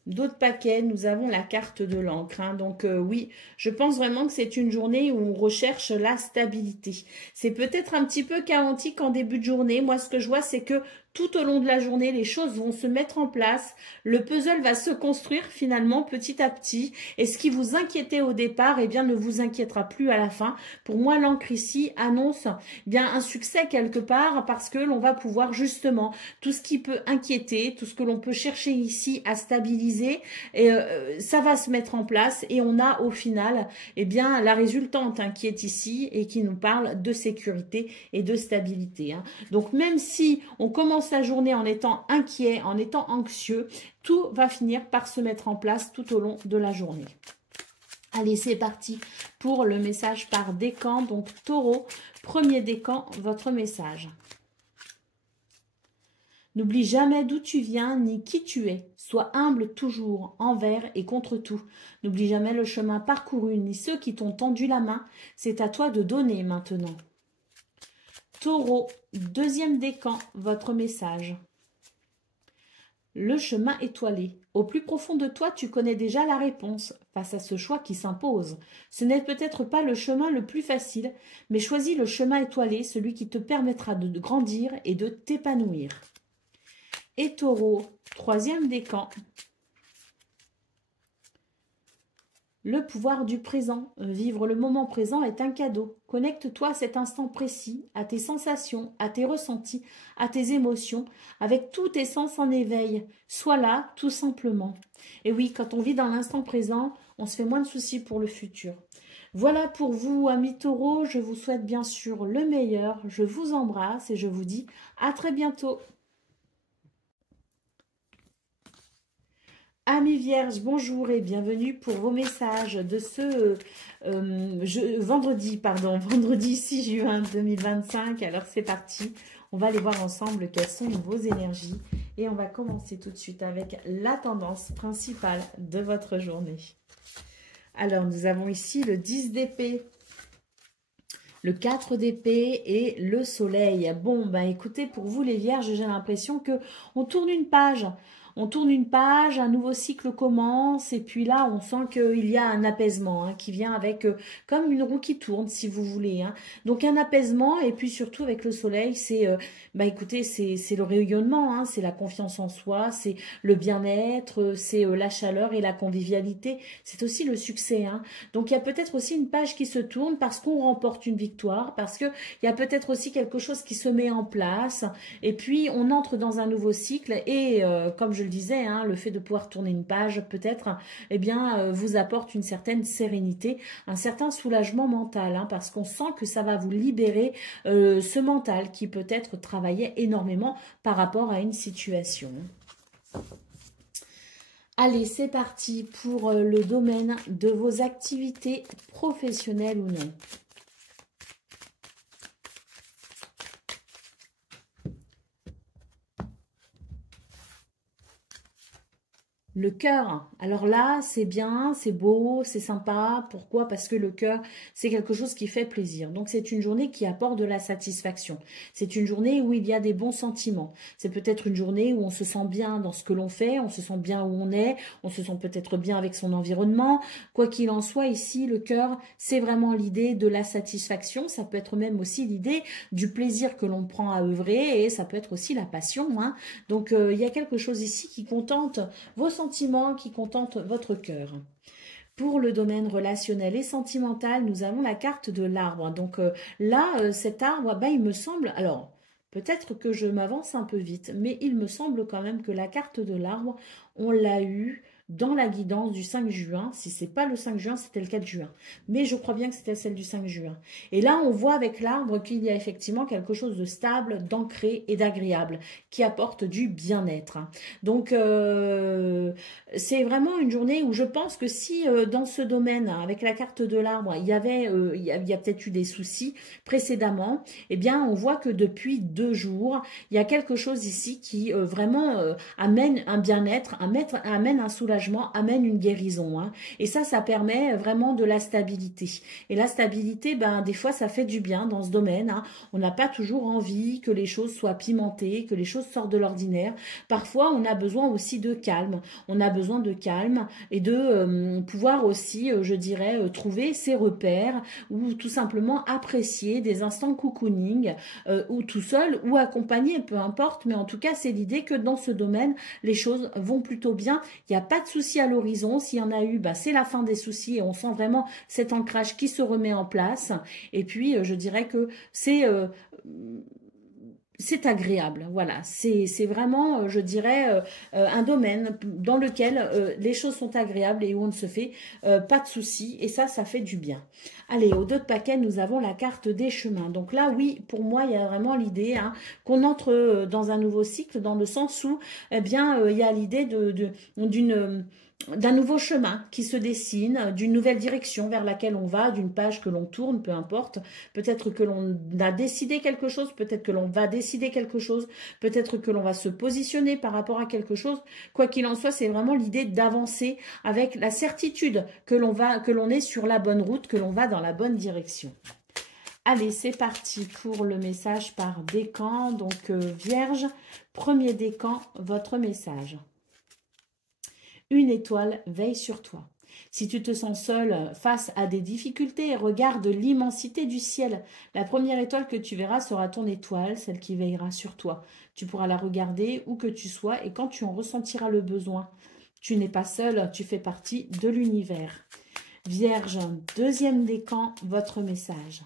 d'autres paquets, nous avons la carte de l'encre. Hein. Donc oui, je pense vraiment que c'est une journée où on recherche la stabilité. C'est peut-être un petit peu chaotique en début de journée. Moi, ce que je vois, c'est que tout au long de la journée, les choses vont se mettre en place. Le puzzle va se construire finalement petit à petit. Et ce qui vous inquiétait au départ, eh bien, ne vous inquiétera plus à la fin. Pour moi, l'encre ici annonce bien un succès quelque part parce que l'on va pouvoir justement tout ce qui peut inquiéter, tout ce que l'on peut chercher ici à stabiliser, et, ça va se mettre en place et on a au final, eh bien, la résultante hein, qui est ici et qui nous parle de sécurité et de stabilité. Hein. Donc, même si on commence la journée en étant inquiet, en étant anxieux, tout va finir par se mettre en place tout au long de la journée. Allez, c'est parti pour le message par décan. Donc, Taureau, premier décan, votre message. N'oublie jamais d'où tu viens ni qui tu es. Sois humble toujours, envers et contre tout. N'oublie jamais le chemin parcouru ni ceux qui t'ont tendu la main. C'est à toi de donner maintenant. Taureau, deuxième décan, votre message. Le chemin étoilé. Au plus profond de toi, tu connais déjà la réponse face à ce choix qui s'impose. Ce n'est peut-être pas le chemin le plus facile, mais choisis le chemin étoilé, celui qui te permettra de grandir et de t'épanouir. Et Taureau, troisième décan. Le pouvoir du présent. Vivre le moment présent est un cadeau. Connecte-toi à cet instant précis, à tes sensations, à tes ressentis, à tes émotions, avec tous tes sens en éveil. Sois là, tout simplement. Et oui, quand on vit dans l'instant présent, on se fait moins de soucis pour le futur. Voilà pour vous, amis taureaux. Je vous souhaite bien sûr le meilleur. Je vous embrasse et je vous dis à très bientôt. Amis vierges, bonjour et bienvenue pour vos messages de ce vendredi 6 juin 2025. Alors c'est parti, on va aller voir ensemble quelles sont vos énergies et on va commencer tout de suite avec la tendance principale de votre journée. Alors nous avons ici le 10 d'épée, le 4 d'épée et le soleil. Bon, ben écoutez, pour vous les vierges, j'ai l'impression que on tourne une page. On tourne une page, un nouveau cycle commence et puis là, on sent qu'il y a un apaisement qui vient avec comme une roue qui tourne, si vous voulez. Donc un apaisement et puis surtout avec le soleil, c'est, écoutez, c'est le rayonnement, c'est la confiance en soi, c'est le bien-être, c'est la chaleur et la convivialité. C'est aussi le succès. Donc il y a peut-être aussi une page qui se tourne parce qu'on remporte une victoire, parce qu'il y a peut-être aussi quelque chose qui se met en place et puis on entre dans un nouveau cycle et comme je le disais, le fait de pouvoir tourner une page peut-être vous apporte une certaine sérénité, un certain soulagement mental parce qu'on sent que ça va vous libérer ce mental qui peut-être travaillait énormément par rapport à une situation. Allez, c'est parti pour le domaine de vos activités professionnelles ou non. Le cœur, alors là, c'est bien, c'est beau, c'est sympa. Pourquoi? Parce que le cœur, c'est quelque chose qui fait plaisir. Donc, c'est une journée qui apporte de la satisfaction. C'est une journée où il y a des bons sentiments. C'est peut-être une journée où on se sent bien dans ce que l'on fait, on se sent bien où on se sent peut-être bien avec son environnement. Quoi qu'il en soit, ici, le cœur, c'est vraiment l'idée de la satisfaction. Ça peut être même aussi l'idée du plaisir que l'on prend à œuvrer et ça peut être aussi la passion. Donc, il y a quelque chose ici qui contente vos sentiments, qui contente votre cœur. Pour le domaine relationnel et sentimental, nous avons la carte de l'arbre. Donc là, cet arbre, il me semble, alors peut-être que je m'avance un peu vite, mais il me semble quand même que la carte de l'arbre, on l'a eu dans la guidance du 5 juin. Si ce n'est pas le 5 juin, c'était le 4 juin. Mais je crois bien que c'était celle du 5 juin. Et là, on voit avec l'arbre qu'il y a effectivement quelque chose de stable, d'ancré et d'agréable, qui apporte du bien-être. Donc, c'est vraiment une journée où je pense que si dans ce domaine, avec la carte de l'arbre, il y a peut-être eu des soucis précédemment, on voit que depuis 2 jours, il y a quelque chose ici qui vraiment amène un bien-être, amène un soulagement, amène une guérison. Et ça permet vraiment de la stabilité. Et la stabilité, des fois, ça fait du bien dans ce domaine. On n'a pas toujours envie que les choses soient pimentées, que les choses sortent de l'ordinaire. Parfois, on a besoin aussi de calme. On a besoin de calme et de pouvoir aussi, je dirais, trouver ses repères ou tout simplement apprécier des instants cocooning ou tout seul ou accompagné, peu importe. Mais en tout cas, c'est l'idée que dans ce domaine, les choses vont plutôt bien. Il n'y a pas de soucis à l'horizon. S'il y en a eu, c'est la fin des soucis et on sent vraiment cet ancrage qui se remet en place. Et puis, je dirais que c'est agréable, voilà, c'est vraiment, je dirais, un domaine dans lequel les choses sont agréables et où on ne se fait pas de soucis, et ça fait du bien. Allez, au dos de paquet, nous avons la carte des chemins. Donc là, oui, pour moi, il y a vraiment l'idée qu'on entre dans un nouveau cycle, dans le sens où, il y a l'idée d'un nouveau chemin qui se dessine, d'une nouvelle direction vers laquelle on va, d'une page que l'on tourne, peu importe. Peut-être que l'on a décidé quelque chose, peut-être que l'on va décider quelque chose, peut-être que l'on va se positionner par rapport à quelque chose. Quoi qu'il en soit, c'est vraiment l'idée d'avancer avec la certitude que l'on est sur la bonne route, que l'on va dans la bonne direction. Allez, c'est parti pour le message par décan. Donc, Vierge, premier décan, votre message. Une étoile veille sur toi. Si tu te sens seul face à des difficultés, regarde l'immensité du ciel. La première étoile que tu verras sera ton étoile, celle qui veillera sur toi. Tu pourras la regarder où que tu sois et quand tu en ressentiras le besoin. Tu n'es pas seul, tu fais partie de l'univers. Vierge, deuxième décan, votre message.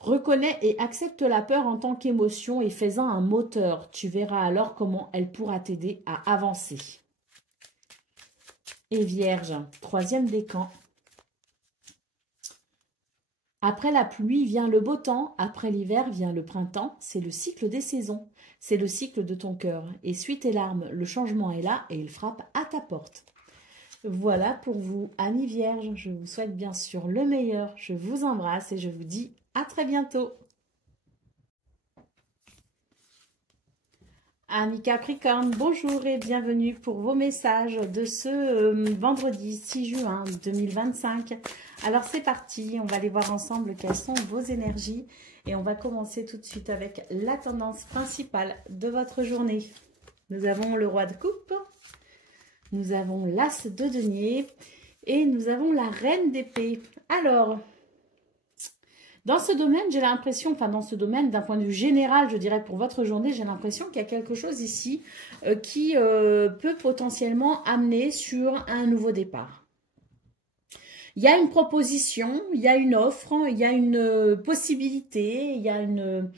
Reconnais et accepte la peur en tant qu'émotion et fais-en un moteur. Tu verras alors comment elle pourra t'aider à avancer. Et Vierge, troisième décan. Après la pluie vient le beau temps, après l'hiver vient le printemps. C'est le cycle des saisons, c'est le cycle de ton cœur. Essuie tes larmes, le changement est là et il frappe à ta porte. Voilà pour vous, amis Vierges. Je vous souhaite bien sûr le meilleur. Je vous embrasse et je vous dis à très bientôt. Amis Capricorne, bonjour et bienvenue pour vos messages de ce vendredi 6 juin 2025. Alors c'est parti, on va aller voir ensemble quelles sont vos énergies et on va commencer tout de suite avec la tendance principale de votre journée. Nous avons le roi de coupe, nous avons l'as de denier et nous avons la reine d'épée. Alors, dans ce domaine, j'ai l'impression, enfin dans ce domaine, d'un point de vue général, je dirais pour votre journée, j'ai l'impression qu'il y a quelque chose ici qui peut potentiellement amener sur un nouveau départ. Il y a une proposition, il y a une offre, il y a une possibilité, il y a une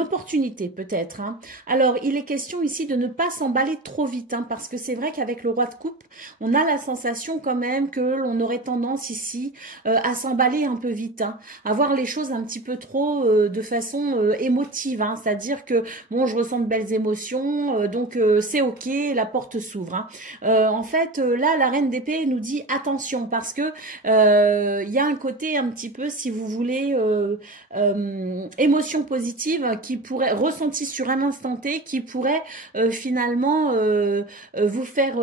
opportunité peut-être. Hein. Alors, il est question ici de ne pas s'emballer trop vite, hein, parce que c'est vrai qu'avec le roi de coupe, on a la sensation quand même que l'on aurait tendance ici à s'emballer un peu vite, hein, à voir les choses un petit peu trop de façon émotive, hein, c'est-à-dire que, bon, je ressens de belles émotions, donc c'est ok, la porte s'ouvre. Hein. En fait, là, la reine d'épée nous dit attention, parce que il y a un côté un petit peu, si vous voulez, émotion positive qui pourrait ressentir sur un instant T, qui pourrait finalement vous faire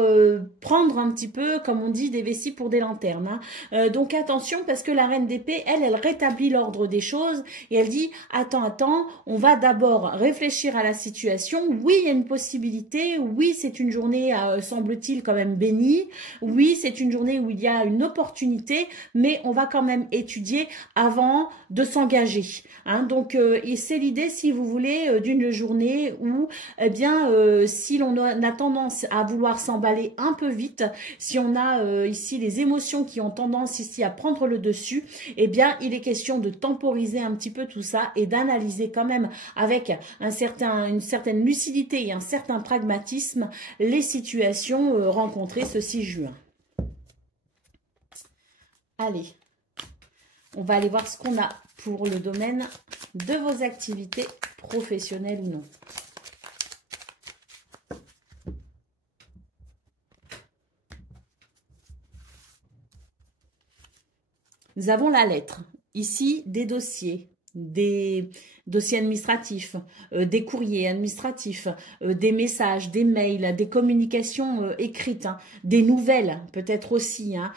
prendre un petit peu, comme on dit, des vessies pour des lanternes. Hein. Donc attention, parce que la reine d'épée, elle rétablit l'ordre des choses et elle dit attends, on va d'abord réfléchir à la situation. Oui, il y a une possibilité. Oui, c'est une journée, semble-t-il, quand même bénie. Oui, c'est une journée où il y a une opportunité, mais on va quand même étudier avant de s'engager. Hein. Donc, et c'est l'idée, si vous voulez, d'une journée où, eh bien, si l'on a tendance à vouloir s'emballer un peu vite, si on a ici les émotions qui ont tendance ici à prendre le dessus, eh bien, il est question de temporiser un petit peu tout ça et d'analyser quand même avec une certaine lucidité et un certain pragmatisme les situations rencontrées ce 6 juin. Allez, on va aller voir ce qu'on a pour le domaine de vos activités professionnelles ou non. Nous avons la lettre. Ici, des dossiers administratifs, des courriers administratifs, des messages, des mails, des communications écrites, hein, des nouvelles peut-être aussi. Hein.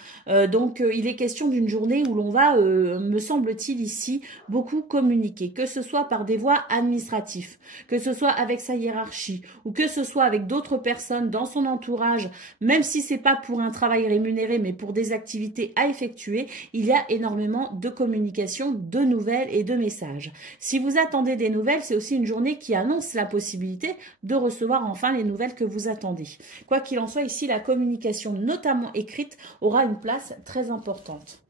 Donc, il est question d'une journée où l'on va, me semble-t-il ici, beaucoup communiquer, que ce soit par des voies administratives, que ce soit avec sa hiérarchie ou que ce soit avec d'autres personnes dans son entourage, même si c'est pas pour un travail rémunéré, mais pour des activités à effectuer, il y a énormément de communication, de nouvelles et de messages. Si vous attendez des nouvelles, c'est aussi une journée qui annonce la possibilité de recevoir enfin les nouvelles que vous attendez. Quoi qu'il en soit, ici, la communication, notamment écrite, aura une place très importante.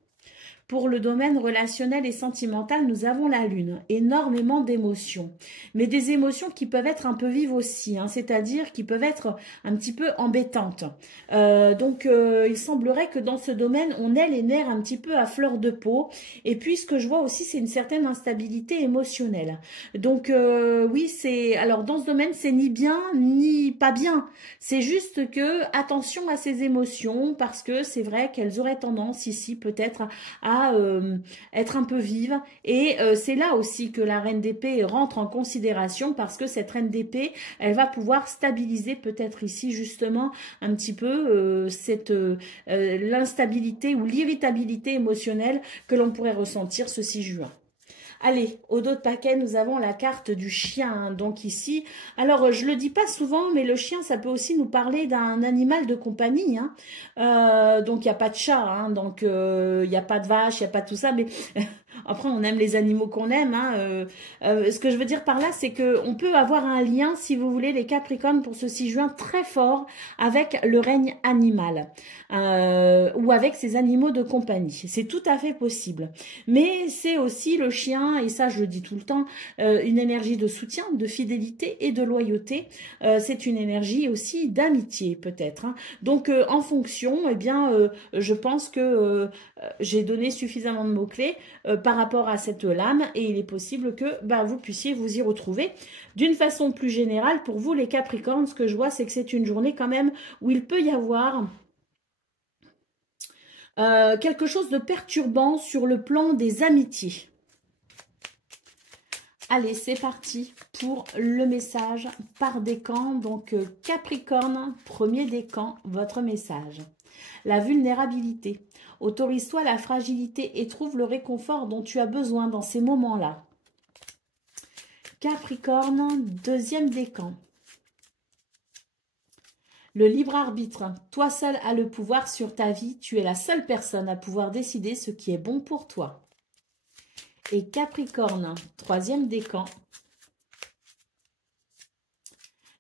Pour le domaine relationnel et sentimental, nous avons la Lune. Énormément d'émotions. Mais des émotions qui peuvent être un peu vives aussi, hein, c'est-à-dire qui peuvent être un petit peu embêtantes. Il semblerait que dans ce domaine, on ait les nerfs un petit peu à fleur de peau. Et puis, ce que je vois aussi, c'est une certaine instabilité émotionnelle. Donc, oui, c'est... Alors, dans ce domaine, c'est ni bien, ni pas bien. C'est juste que, attention à ces émotions, parce que c'est vrai qu'elles auraient tendance ici, peut-être, à être un peu vives. Et c'est là aussi que la reine d'épée rentre en considération, parce que cette reine d'épée, elle va pouvoir stabiliser peut-être ici, justement, un petit peu l'instabilité ou l'irritabilité émotionnelle que l'on pourrait ressentir ce 6 juin. Allez, au dos de paquet, nous avons la carte du chien, hein, donc ici. Alors, je le dis pas souvent, mais le chien, ça peut aussi nous parler d'un animal de compagnie. Hein. Donc, il n'y a pas de chat, hein, donc il n'y a pas de vache, il n'y a pas tout ça, mais... Après, on aime les animaux qu'on aime. Hein. Ce que je veux dire par là, c'est qu'on peut avoir un lien, si vous voulez, les Capricornes pour ce 6 juin très fort avec le règne animal ou avec ces animaux de compagnie. C'est tout à fait possible. Mais c'est aussi le chien, et ça je le dis tout le temps, une énergie de soutien, de fidélité et de loyauté. C'est une énergie aussi d'amitié peut-être. Hein. Donc en fonction, eh bien, je pense que j'ai donné suffisamment de mots-clés par rapport à cette lame et il est possible que vous puissiez vous y retrouver. D'une façon plus générale, pour vous les Capricornes, ce que je vois, c'est que c'est une journée quand même où il peut y avoir quelque chose de perturbant sur le plan des amitiés. Allez, c'est parti pour le message par décan. Donc, Capricorne, premier décan, votre message. La vulnérabilité. Autorise-toi la fragilité et trouve le réconfort dont tu as besoin dans ces moments-là. Capricorne, deuxième décan. Le libre arbitre. Toi seul as le pouvoir sur ta vie. Tu es la seule personne à pouvoir décider ce qui est bon pour toi. Et Capricorne, troisième décan.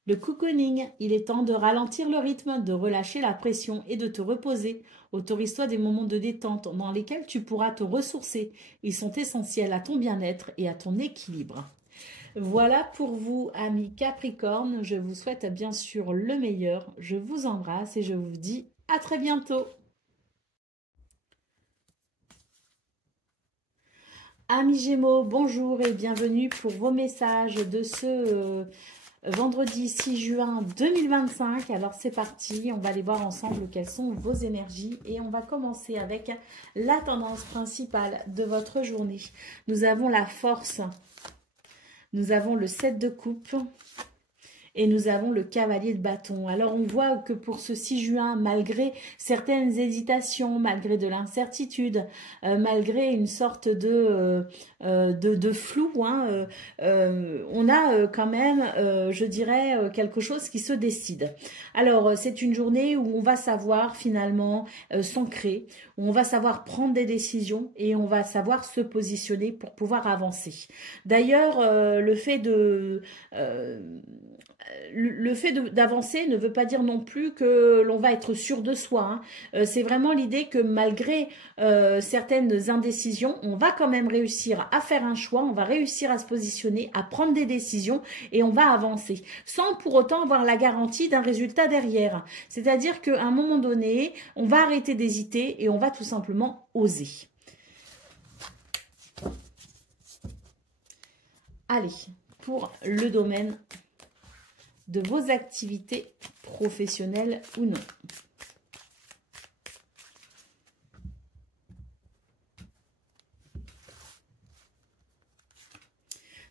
Le cocooning, il est temps de ralentir le rythme, de relâcher la pression et de te reposer. Autorise-toi des moments de détente dans lesquels tu pourras te ressourcer. Ils sont essentiels à ton bien-être et à ton équilibre. Voilà pour vous, amis Capricorne. Je vous souhaite bien sûr le meilleur. Je vous embrasse et je vous dis à très bientôt. Amis Gémeaux, bonjour et bienvenue pour vos messages de ce vendredi 6 juin 2025. Alors c'est parti, on va aller voir ensemble quelles sont vos énergies et on va commencer avec la tendance principale de votre journée. Nous avons la force, nous avons le 7 de coupe. Et nous avons le cavalier de bâton. Alors, on voit que pour ce 6 juin, malgré certaines hésitations, malgré de l'incertitude, malgré une sorte de flou, hein, on a quand même, je dirais, quelque chose qui se décide. Alors, c'est une journée où on va savoir finalement s'ancrer, où on va savoir prendre des décisions et on va savoir se positionner pour pouvoir avancer. D'ailleurs, le fait d'avancer ne veut pas dire non plus que l'on va être sûr de soi. Hein. C'est vraiment l'idée que malgré certaines indécisions, on va quand même réussir à faire un choix, on va réussir à se positionner, à prendre des décisions et on va avancer sans pour autant avoir la garantie d'un résultat derrière. C'est-à-dire qu'à un moment donné, on va arrêter d'hésiter et on va tout simplement oser. Allez, pour le domaine de vos activités professionnelles ou non.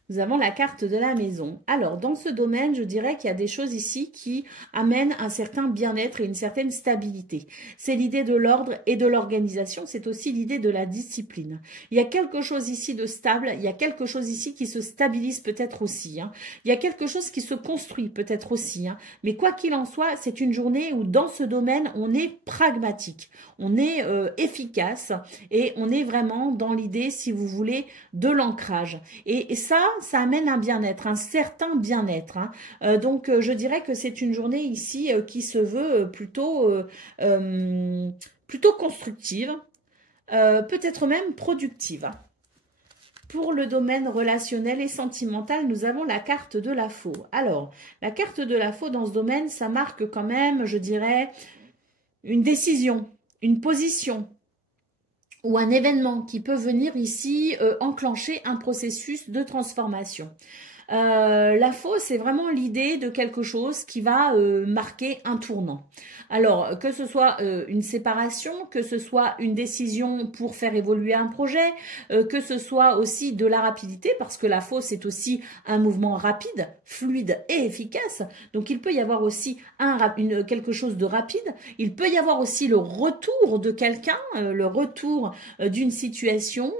Nous avons la carte de la maison. Alors, dans ce domaine, je dirais qu'il y a des choses ici qui amènent un certain bien-être et une certaine stabilité. C'est l'idée de l'ordre et de l'organisation. C'est aussi l'idée de la discipline. Il y a quelque chose ici de stable. Il y a quelque chose ici qui se stabilise peut-être aussi. Hein. Il y a quelque chose qui se construit peut-être aussi. Hein. Mais quoi qu'il en soit, c'est une journée où dans ce domaine, on est pragmatique. On est efficace et on est vraiment dans l'idée, si vous voulez, de l'ancrage. Et ça amène un bien-être, un certain bien-être. Hein. Donc, je dirais que c'est une journée ici qui se veut plutôt constructive, peut-être même productive. Pour le domaine relationnel et sentimental, nous avons la carte de la faux. Alors, la carte de la faux dans ce domaine, ça marque quand même, je dirais, une décision, une position ou un événement qui peut venir ici enclencher un processus de transformation. La faux, c'est vraiment l'idée de quelque chose qui va marquer un tournant. Alors, que ce soit une séparation, que ce soit une décision pour faire évoluer un projet, que ce soit aussi de la rapidité, parce que la faux, c'est aussi un mouvement rapide, fluide et efficace. Donc, il peut y avoir aussi quelque chose de rapide. Il peut y avoir aussi le retour de quelqu'un, le retour d'une situation,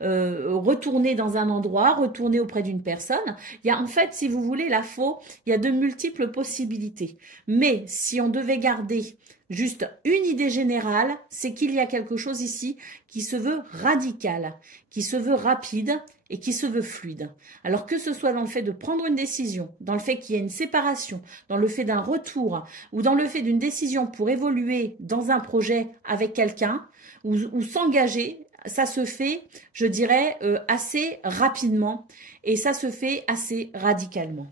retourner dans un endroit, retourner auprès d'une personne. Il y a en fait, si vous voulez, la faux, il y a de multiples possibilités. Mais si on devait garder juste une idée générale, c'est qu'il y a quelque chose ici qui se veut radical, qui se veut rapide et qui se veut fluide. Alors que ce soit dans le fait de prendre une décision, dans le fait qu'il y ait une séparation, dans le fait d'un retour ou dans le fait d'une décision pour évoluer dans un projet avec quelqu'un ou s'engager, ça se fait, je dirais, assez rapidement et ça se fait assez radicalement.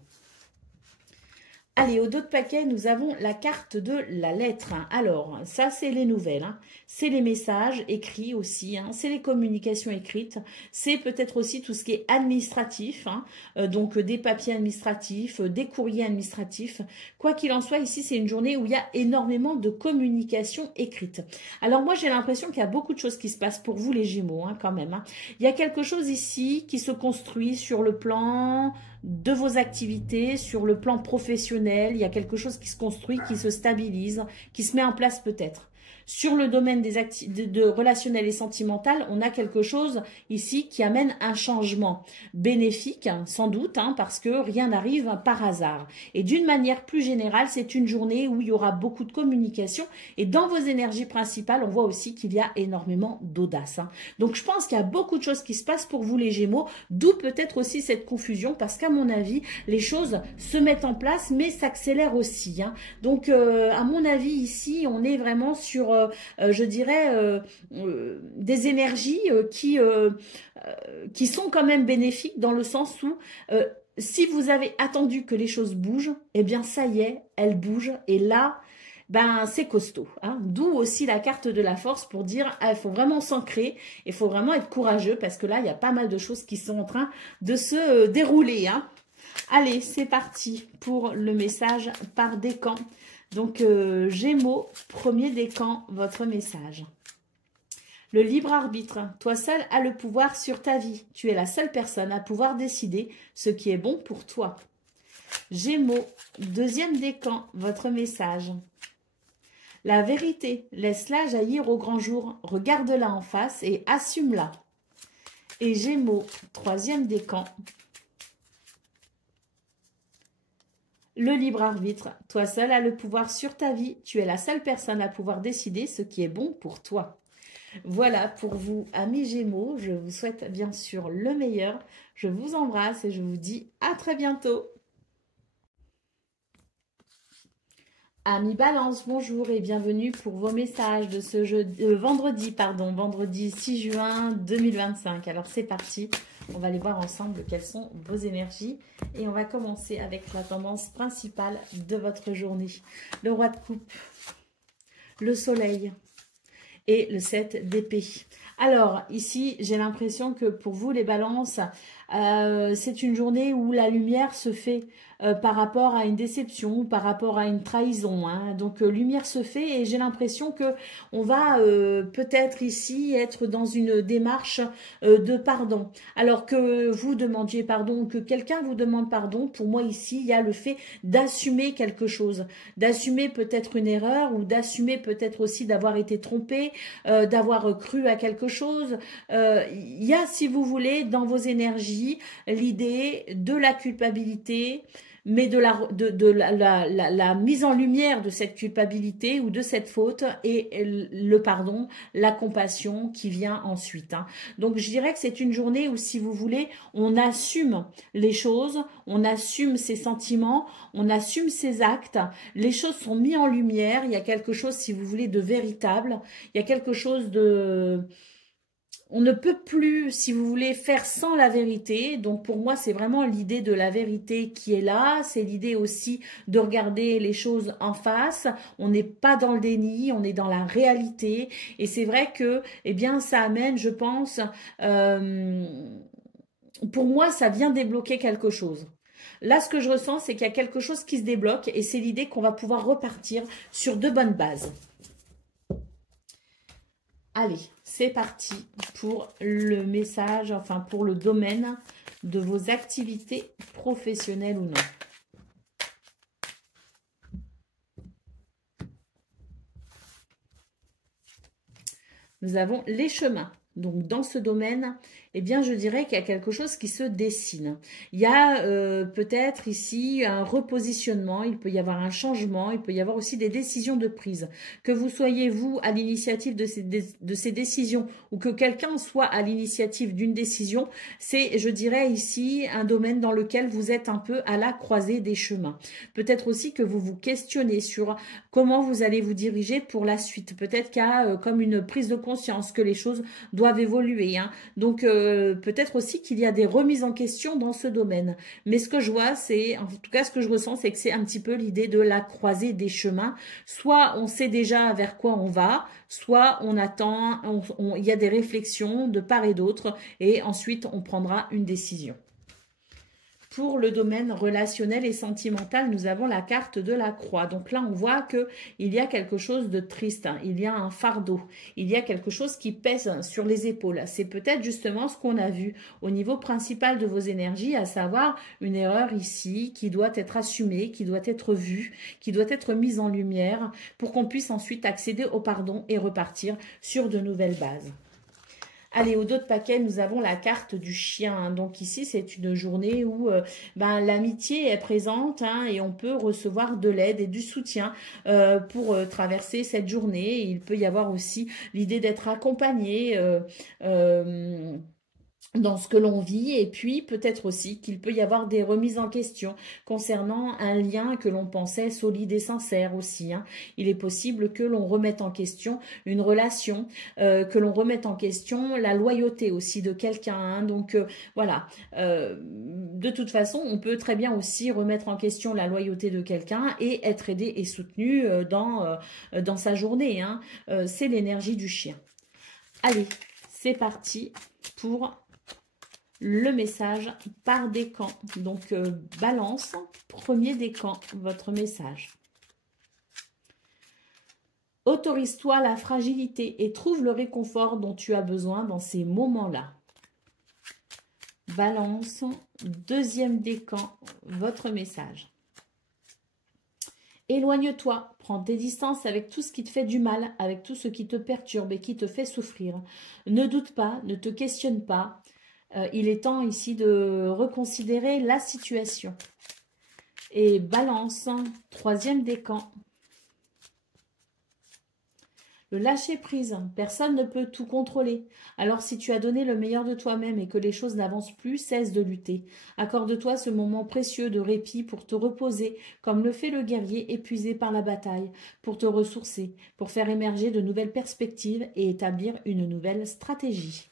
Allez, au dos de paquet, nous avons la carte de la lettre. Alors, ça, c'est les nouvelles. C'est les messages écrits aussi. C'est les communications écrites. C'est peut-être aussi tout ce qui est administratif. Donc, des papiers administratifs, des courriers administratifs. Quoi qu'il en soit, ici, c'est une journée où il y a énormément de communication écrite. Alors, moi, j'ai l'impression qu'il y a beaucoup de choses qui se passent pour vous, les Gémeaux, quand même. Il y a quelque chose ici qui se construit sur le plan de vos activités, sur le plan professionnel. Il y a quelque chose qui se construit, qui se stabilise, qui se met en place peut-être. Sur le domaine de relationnel et sentimental, on a quelque chose ici qui amène un changement bénéfique, sans doute, parce que rien n'arrive par hasard. Et d'une manière plus générale, c'est une journée où il y aura beaucoup de communication. Et dans vos énergies principales, on voit aussi qu'il y a énormément d'audace. Donc, je pense qu'il y a beaucoup de choses qui se passent pour vous, les Gémeaux, d'où peut-être aussi cette confusion, parce qu'à mon avis, les choses se mettent en place, mais s'accélèrent aussi. Donc, à mon avis, ici, on est vraiment sur je dirais, des énergies qui sont quand même bénéfiques dans le sens où si vous avez attendu que les choses bougent, eh bien ça y est, elles bougent et là, ben c'est costaud. D'où aussi la carte de la force pour dire il faut vraiment s'ancrer, il faut vraiment être courageux parce que là, il y a pas mal de choses qui sont en train de se dérouler. Allez, c'est parti pour le message par décan. Donc, Gémeaux, premier décan, votre message. Le libre arbitre. Toi seul as le pouvoir sur ta vie. Tu es la seule personne à pouvoir décider ce qui est bon pour toi. Gémeaux, deuxième décan, votre message. La vérité, laisse-la jaillir au grand jour. Regarde-la en face et assume-la. Et Gémeaux, troisième décan. Le libre arbitre, toi seul as le pouvoir sur ta vie, tu es la seule personne à pouvoir décider ce qui est bon pour toi. Voilà pour vous, amis Gémeaux, je vous souhaite bien sûr le meilleur, je vous embrasse et je vous dis à très bientôt. Amis Balance, bonjour et bienvenue pour vos messages de ce vendredi 6 juin 2025. Alors c'est parti, on va aller voir ensemble quelles sont vos énergies et on va commencer avec la tendance principale de votre journée. Le roi de coupe, le soleil et le 7 d'épée. Alors ici, j'ai l'impression que pour vous les balances, c'est une journée où la lumière se fait par rapport à une déception, par rapport à une trahison. Donc lumière se fait et j'ai l'impression que on va peut-être ici être dans une démarche de pardon. Alors que vous demandiez pardon, que quelqu'un vous demande pardon, pour moi ici il y a le fait d'assumer quelque chose, d'assumer peut-être une erreur ou d'assumer peut-être aussi d'avoir été trompé, d'avoir cru à quelque chose. Il y a, si vous voulez, dans vos énergies, l'idée de la culpabilité, mais de la mise en lumière de cette culpabilité ou de cette faute et le pardon, la compassion qui vient ensuite. Hein. Donc je dirais que c'est une journée où, si vous voulez, on assume les choses, on assume ses sentiments, on assume ses actes, les choses sont mises en lumière, il y a quelque chose, si vous voulez, de véritable, il y a quelque chose de... On ne peut plus, si vous voulez, faire sans la vérité. Donc pour moi, c'est vraiment l'idée de la vérité qui est là. C'est l'idée aussi de regarder les choses en face. On n'est pas dans le déni, on est dans la réalité. Et c'est vrai que, eh bien, ça amène, je pense, pour moi, ça vient débloquer quelque chose. Là, ce que je ressens, c'est qu'il y a quelque chose qui se débloque et c'est l'idée qu'on va pouvoir repartir sur de bonnes bases. Allez, c'est parti pour le message, enfin pour le domaine de vos activités professionnelles ou non. Nous avons les chemins. Donc, dans ce domaine, eh bien, je dirais qu'il y a quelque chose qui se dessine. Il y a peut-être ici un repositionnement, il peut y avoir un changement, il peut y avoir aussi des décisions de prise. Que vous soyez, vous, à l'initiative de ces décisions ou que quelqu'un soit à l'initiative d'une décision, c'est, je dirais ici, un domaine dans lequel vous êtes un peu à la croisée des chemins. Peut-être aussi que vous vous questionnez sur comment vous allez vous diriger pour la suite. Peut-être qu'il y a comme une prise de conscience que les choses doivent évoluer. Hein. Donc, peut-être aussi qu'il y a des remises en question dans ce domaine. Mais ce que je vois, c'est, en tout cas, ce que je ressens, c'est que c'est un petit peu l'idée de la croisée des chemins. Soit on sait déjà vers quoi on va, soit on attend, il y a des réflexions de part et d'autre, et ensuite on prendra une décision. Pour le domaine relationnel et sentimental, nous avons la carte de la croix. Donc là, on voit qu'il y a quelque chose de triste, hein. Il y a un fardeau, il y a quelque chose qui pèse sur les épaules. C'est peut-être justement ce qu'on a vu au niveau principal de vos énergies, à savoir une erreur ici qui doit être assumée, qui doit être vue, qui doit être mise en lumière pour qu'on puisse ensuite accéder au pardon et repartir sur de nouvelles bases. Allez, au dos de paquet, nous avons la carte du chien. Hein. Donc ici, c'est une journée où l'amitié est présente, hein, et on peut recevoir de l'aide et du soutien pour traverser cette journée. Il peut y avoir aussi l'idée d'être accompagné dans ce que l'on vit, et puis peut-être aussi qu'il peut y avoir des remises en question concernant un lien que l'on pensait solide et sincère aussi. Hein. Il est possible que l'on remette en question une relation, que l'on remette en question la loyauté aussi de quelqu'un. Hein. Donc voilà, de toute façon, on peut très bien aussi remettre en question la loyauté de quelqu'un et être aidé et soutenu dans sa journée. Hein. C'est l'énergie du chien. Allez, c'est parti pour le message par décan. Donc, balance, premier décan, votre message. Autorise-toi la fragilité et trouve le réconfort dont tu as besoin dans ces moments-là. Balance, deuxième décan, votre message. Éloigne-toi, prends tes distances avec tout ce qui te fait du mal, avec tout ce qui te perturbe et qui te fait souffrir. Ne doute pas, ne te questionne pas. Il est temps ici de reconsidérer la situation. Et balance, troisième décan. Le lâcher prise, personne ne peut tout contrôler. Alors si tu as donné le meilleur de toi-même et que les choses n'avancent plus, cesse de lutter. Accorde-toi ce moment précieux de répit pour te reposer, comme le fait le guerrier épuisé par la bataille, pour te ressourcer, pour faire émerger de nouvelles perspectives et établir une nouvelle stratégie.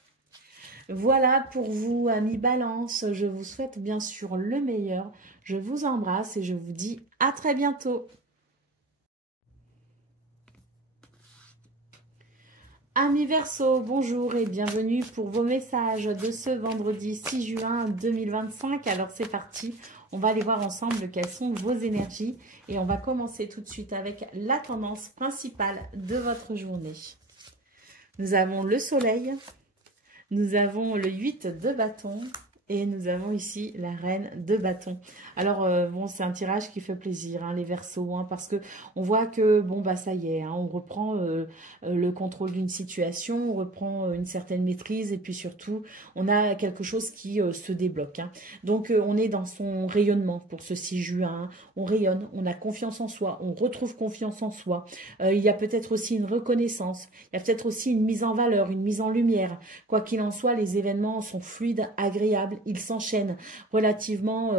Voilà pour vous, amis Balance. Je vous souhaite bien sûr le meilleur. Je vous embrasse et je vous dis à très bientôt. Amis Verseau, bonjour et bienvenue pour vos messages de ce vendredi 6 juin 2025. Alors c'est parti, on va aller voir ensemble quelles sont vos énergies et on va commencer tout de suite avec la tendance principale de votre journée. Nous avons le soleil, nous avons le 8 de bâton Et nous avons ici la reine de bâton. Alors, bon, c'est un tirage qui fait plaisir, hein, les Verseaux, hein, parce que on voit que, bon, bah ça y est, hein, on reprend le contrôle d'une situation, on reprend une certaine maîtrise, et puis surtout, on a quelque chose qui se débloque. Hein. Donc, on est dans son rayonnement pour ce 6 juin. Hein. On rayonne, on a confiance en soi, on retrouve confiance en soi. Il y a peut-être aussi une reconnaissance, il y a peut-être aussi une mise en valeur, une mise en lumière. Quoi qu'il en soit, les événements sont fluides, agréables, ils s'enchaînent relativement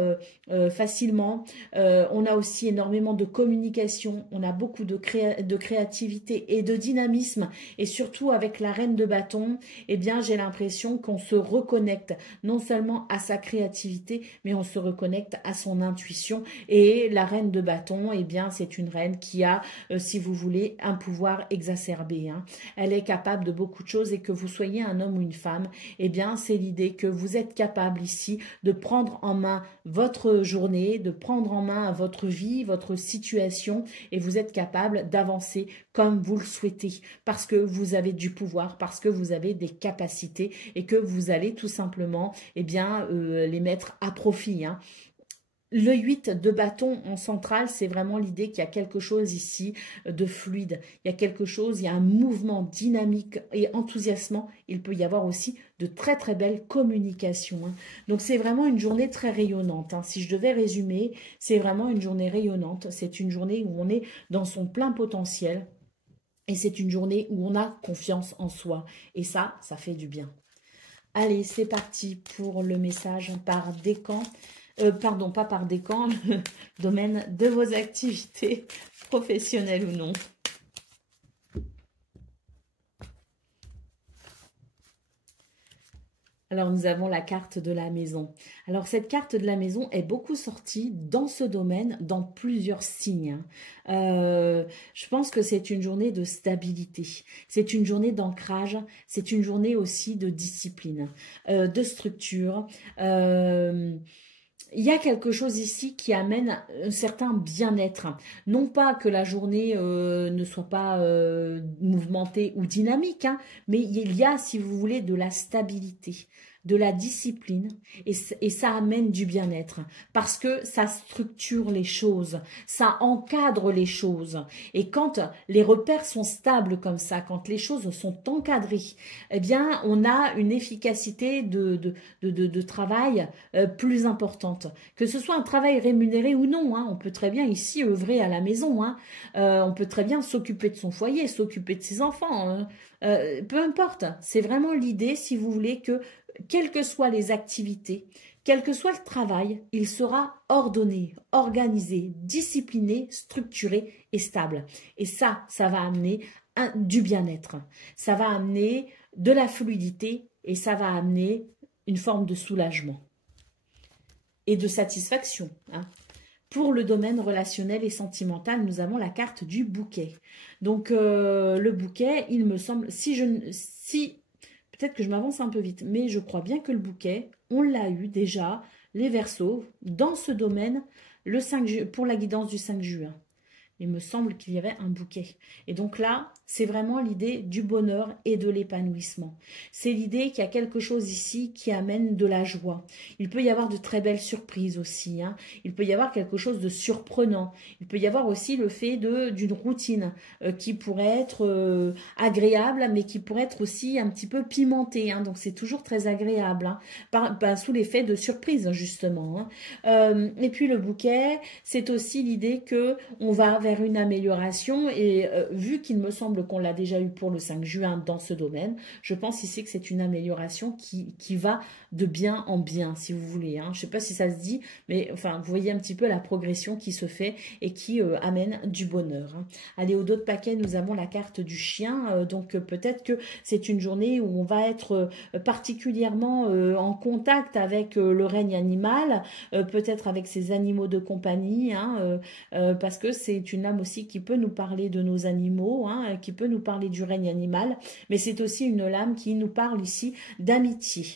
facilement. On a aussi énormément de communication, on a beaucoup de créativité et de dynamisme, et surtout avec la reine de bâton, eh bien j'ai l'impression qu'on se reconnecte non seulement à sa créativité, mais on se reconnecte à son intuition. Et la reine de bâton, eh bien c'est une reine qui a, si vous voulez, un pouvoir exacerbé. Hein. Elle est capable de beaucoup de choses, et que vous soyez un homme ou une femme, eh bien c'est l'idée que vous êtes capable ici de prendre en main votre journée, de prendre en main votre vie, votre situation, et vous êtes capable d'avancer comme vous le souhaitez, parce que vous avez du pouvoir, parce que vous avez des capacités, et que vous allez tout simplement les mettre à profit. Hein. Le 8 de bâton en centrale, c'est vraiment l'idée qu'il y a quelque chose ici de fluide. Il y a quelque chose, il y a un mouvement dynamique et enthousiasmant. Il peut y avoir aussi de très très belles communications. Hein. Donc c'est vraiment une journée très rayonnante. Hein. Si je devais résumer, c'est vraiment une journée rayonnante. C'est une journée où on est dans son plein potentiel. Et c'est une journée où on a confiance en soi. Et ça fait du bien. Allez, c'est parti pour le message par décan. Pardon, pas par décan, le domaine de vos activités professionnelles ou non. Alors, nous avons la carte de la maison. Alors, cette carte de la maison est beaucoup sortie dans ce domaine, dans plusieurs signes. Je pense que c'est une journée de stabilité. C'est une journée d'ancrage. C'est une journée aussi de discipline, de structure. Il y a quelque chose ici qui amène un certain bien-être. Non pas que la journée ne soit pas mouvementée ou dynamique, hein, mais il y a, si vous voulez, de la stabilité, de la discipline, et ça amène du bien-être, parce que ça structure les choses, ça encadre les choses. Et quand les repères sont stables comme ça, quand les choses sont encadrées, eh bien, on a une efficacité de travail plus importante. Que ce soit un travail rémunéré ou non, hein, on peut très bien ici œuvrer à la maison, hein, on peut très bien s'occuper de son foyer, s'occuper de ses enfants, hein, peu importe. C'est vraiment l'idée, si vous voulez, que quelles que soient les activités, quel que soit le travail, il sera ordonné, organisé, discipliné, structuré et stable. Et ça va amener du bien-être. Ça va amener de la fluidité, et ça va amener une forme de soulagement et de satisfaction. Hein. Pour le domaine relationnel et sentimental, nous avons la carte du bouquet. Donc, le bouquet, il me semble, peut-être que je m'avance un peu vite, mais je crois bien que le bouquet, on l'a eu déjà, les Verseaux, dans ce domaine, pour la guidance du 5 juin. Il me semble qu'il y avait un bouquet. Et donc là, c'est vraiment l'idée du bonheur et de l'épanouissement. C'est l'idée qu'il y a quelque chose ici qui amène de la joie. Il peut y avoir de très belles surprises aussi. Hein. Il peut y avoir quelque chose de surprenant. Il peut y avoir aussi le fait d'une routine qui pourrait être agréable, mais qui pourrait être aussi un petit peu pimentée. Hein. Donc c'est toujours très agréable, hein, sous l'effet de surprise, justement. Hein. Et puis le bouquet, c'est aussi l'idée qu'on va vers une amélioration, et vu qu'il me semble qu'on l'a déjà eu pour le 5 juin dans ce domaine, je pense ici que c'est une amélioration qui va de bien en bien, si vous voulez. Hein. Je ne sais pas si ça se dit, mais enfin, vous voyez un petit peu la progression qui se fait et qui amène du bonheur. Hein. Allez, au dos de paquet, nous avons la carte du chien, donc peut-être que c'est une journée où on va être particulièrement en contact avec le règne animal, peut-être avec ses animaux de compagnie, hein, parce que c'est une lame aussi qui peut nous parler de nos animaux, hein, qui peut nous parler du règne animal, mais c'est aussi une lame qui nous parle ici d'amitié.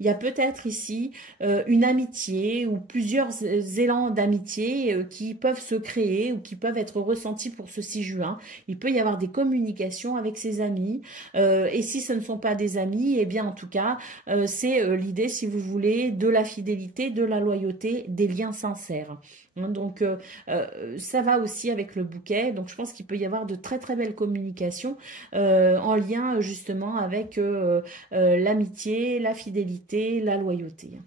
Il y a peut-être ici une amitié ou plusieurs élans d'amitié qui peuvent se créer ou qui peuvent être ressentis pour ce 6 juin. Il peut y avoir des communications avec ses amis, et si ce ne sont pas des amis, eh bien en tout cas, c'est l'idée, si vous voulez, de la fidélité, de la loyauté, des liens sincères. Donc ça va aussi avec le bouquet, donc je pense qu'il peut y avoir de très très belles communications en lien justement avec l'amitié, la fidélité, la loyauté.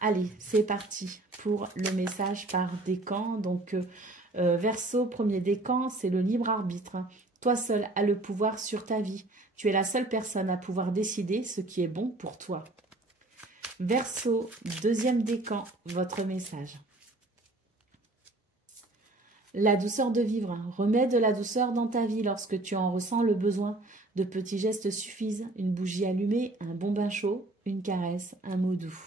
Allez, c'est parti pour le message par décan. Donc Verseau, premier décan, c'est le libre arbitre. Toi seul as le pouvoir sur ta vie. Tu es la seule personne à pouvoir décider ce qui est bon pour toi. Verseau, deuxième décan, votre message. La douceur de vivre. Remets de la douceur dans ta vie lorsque tu en ressens le besoin. De petits gestes suffisent. Une bougie allumée, un bon bain chaud, une caresse, un mot doux.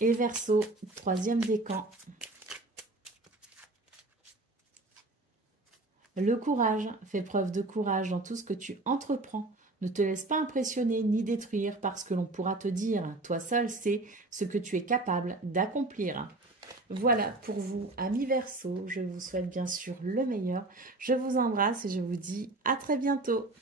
Et Verseau, troisième décan. Le courage. Fais preuve de courage dans tout ce que tu entreprends. Ne te laisse pas impressionner ni détruire par ce que l'on pourra te dire. Toi seul sais ce que tu es capable d'accomplir. Voilà pour vous, amis Verseau. Je vous souhaite bien sûr le meilleur. Je vous embrasse et je vous dis à très bientôt.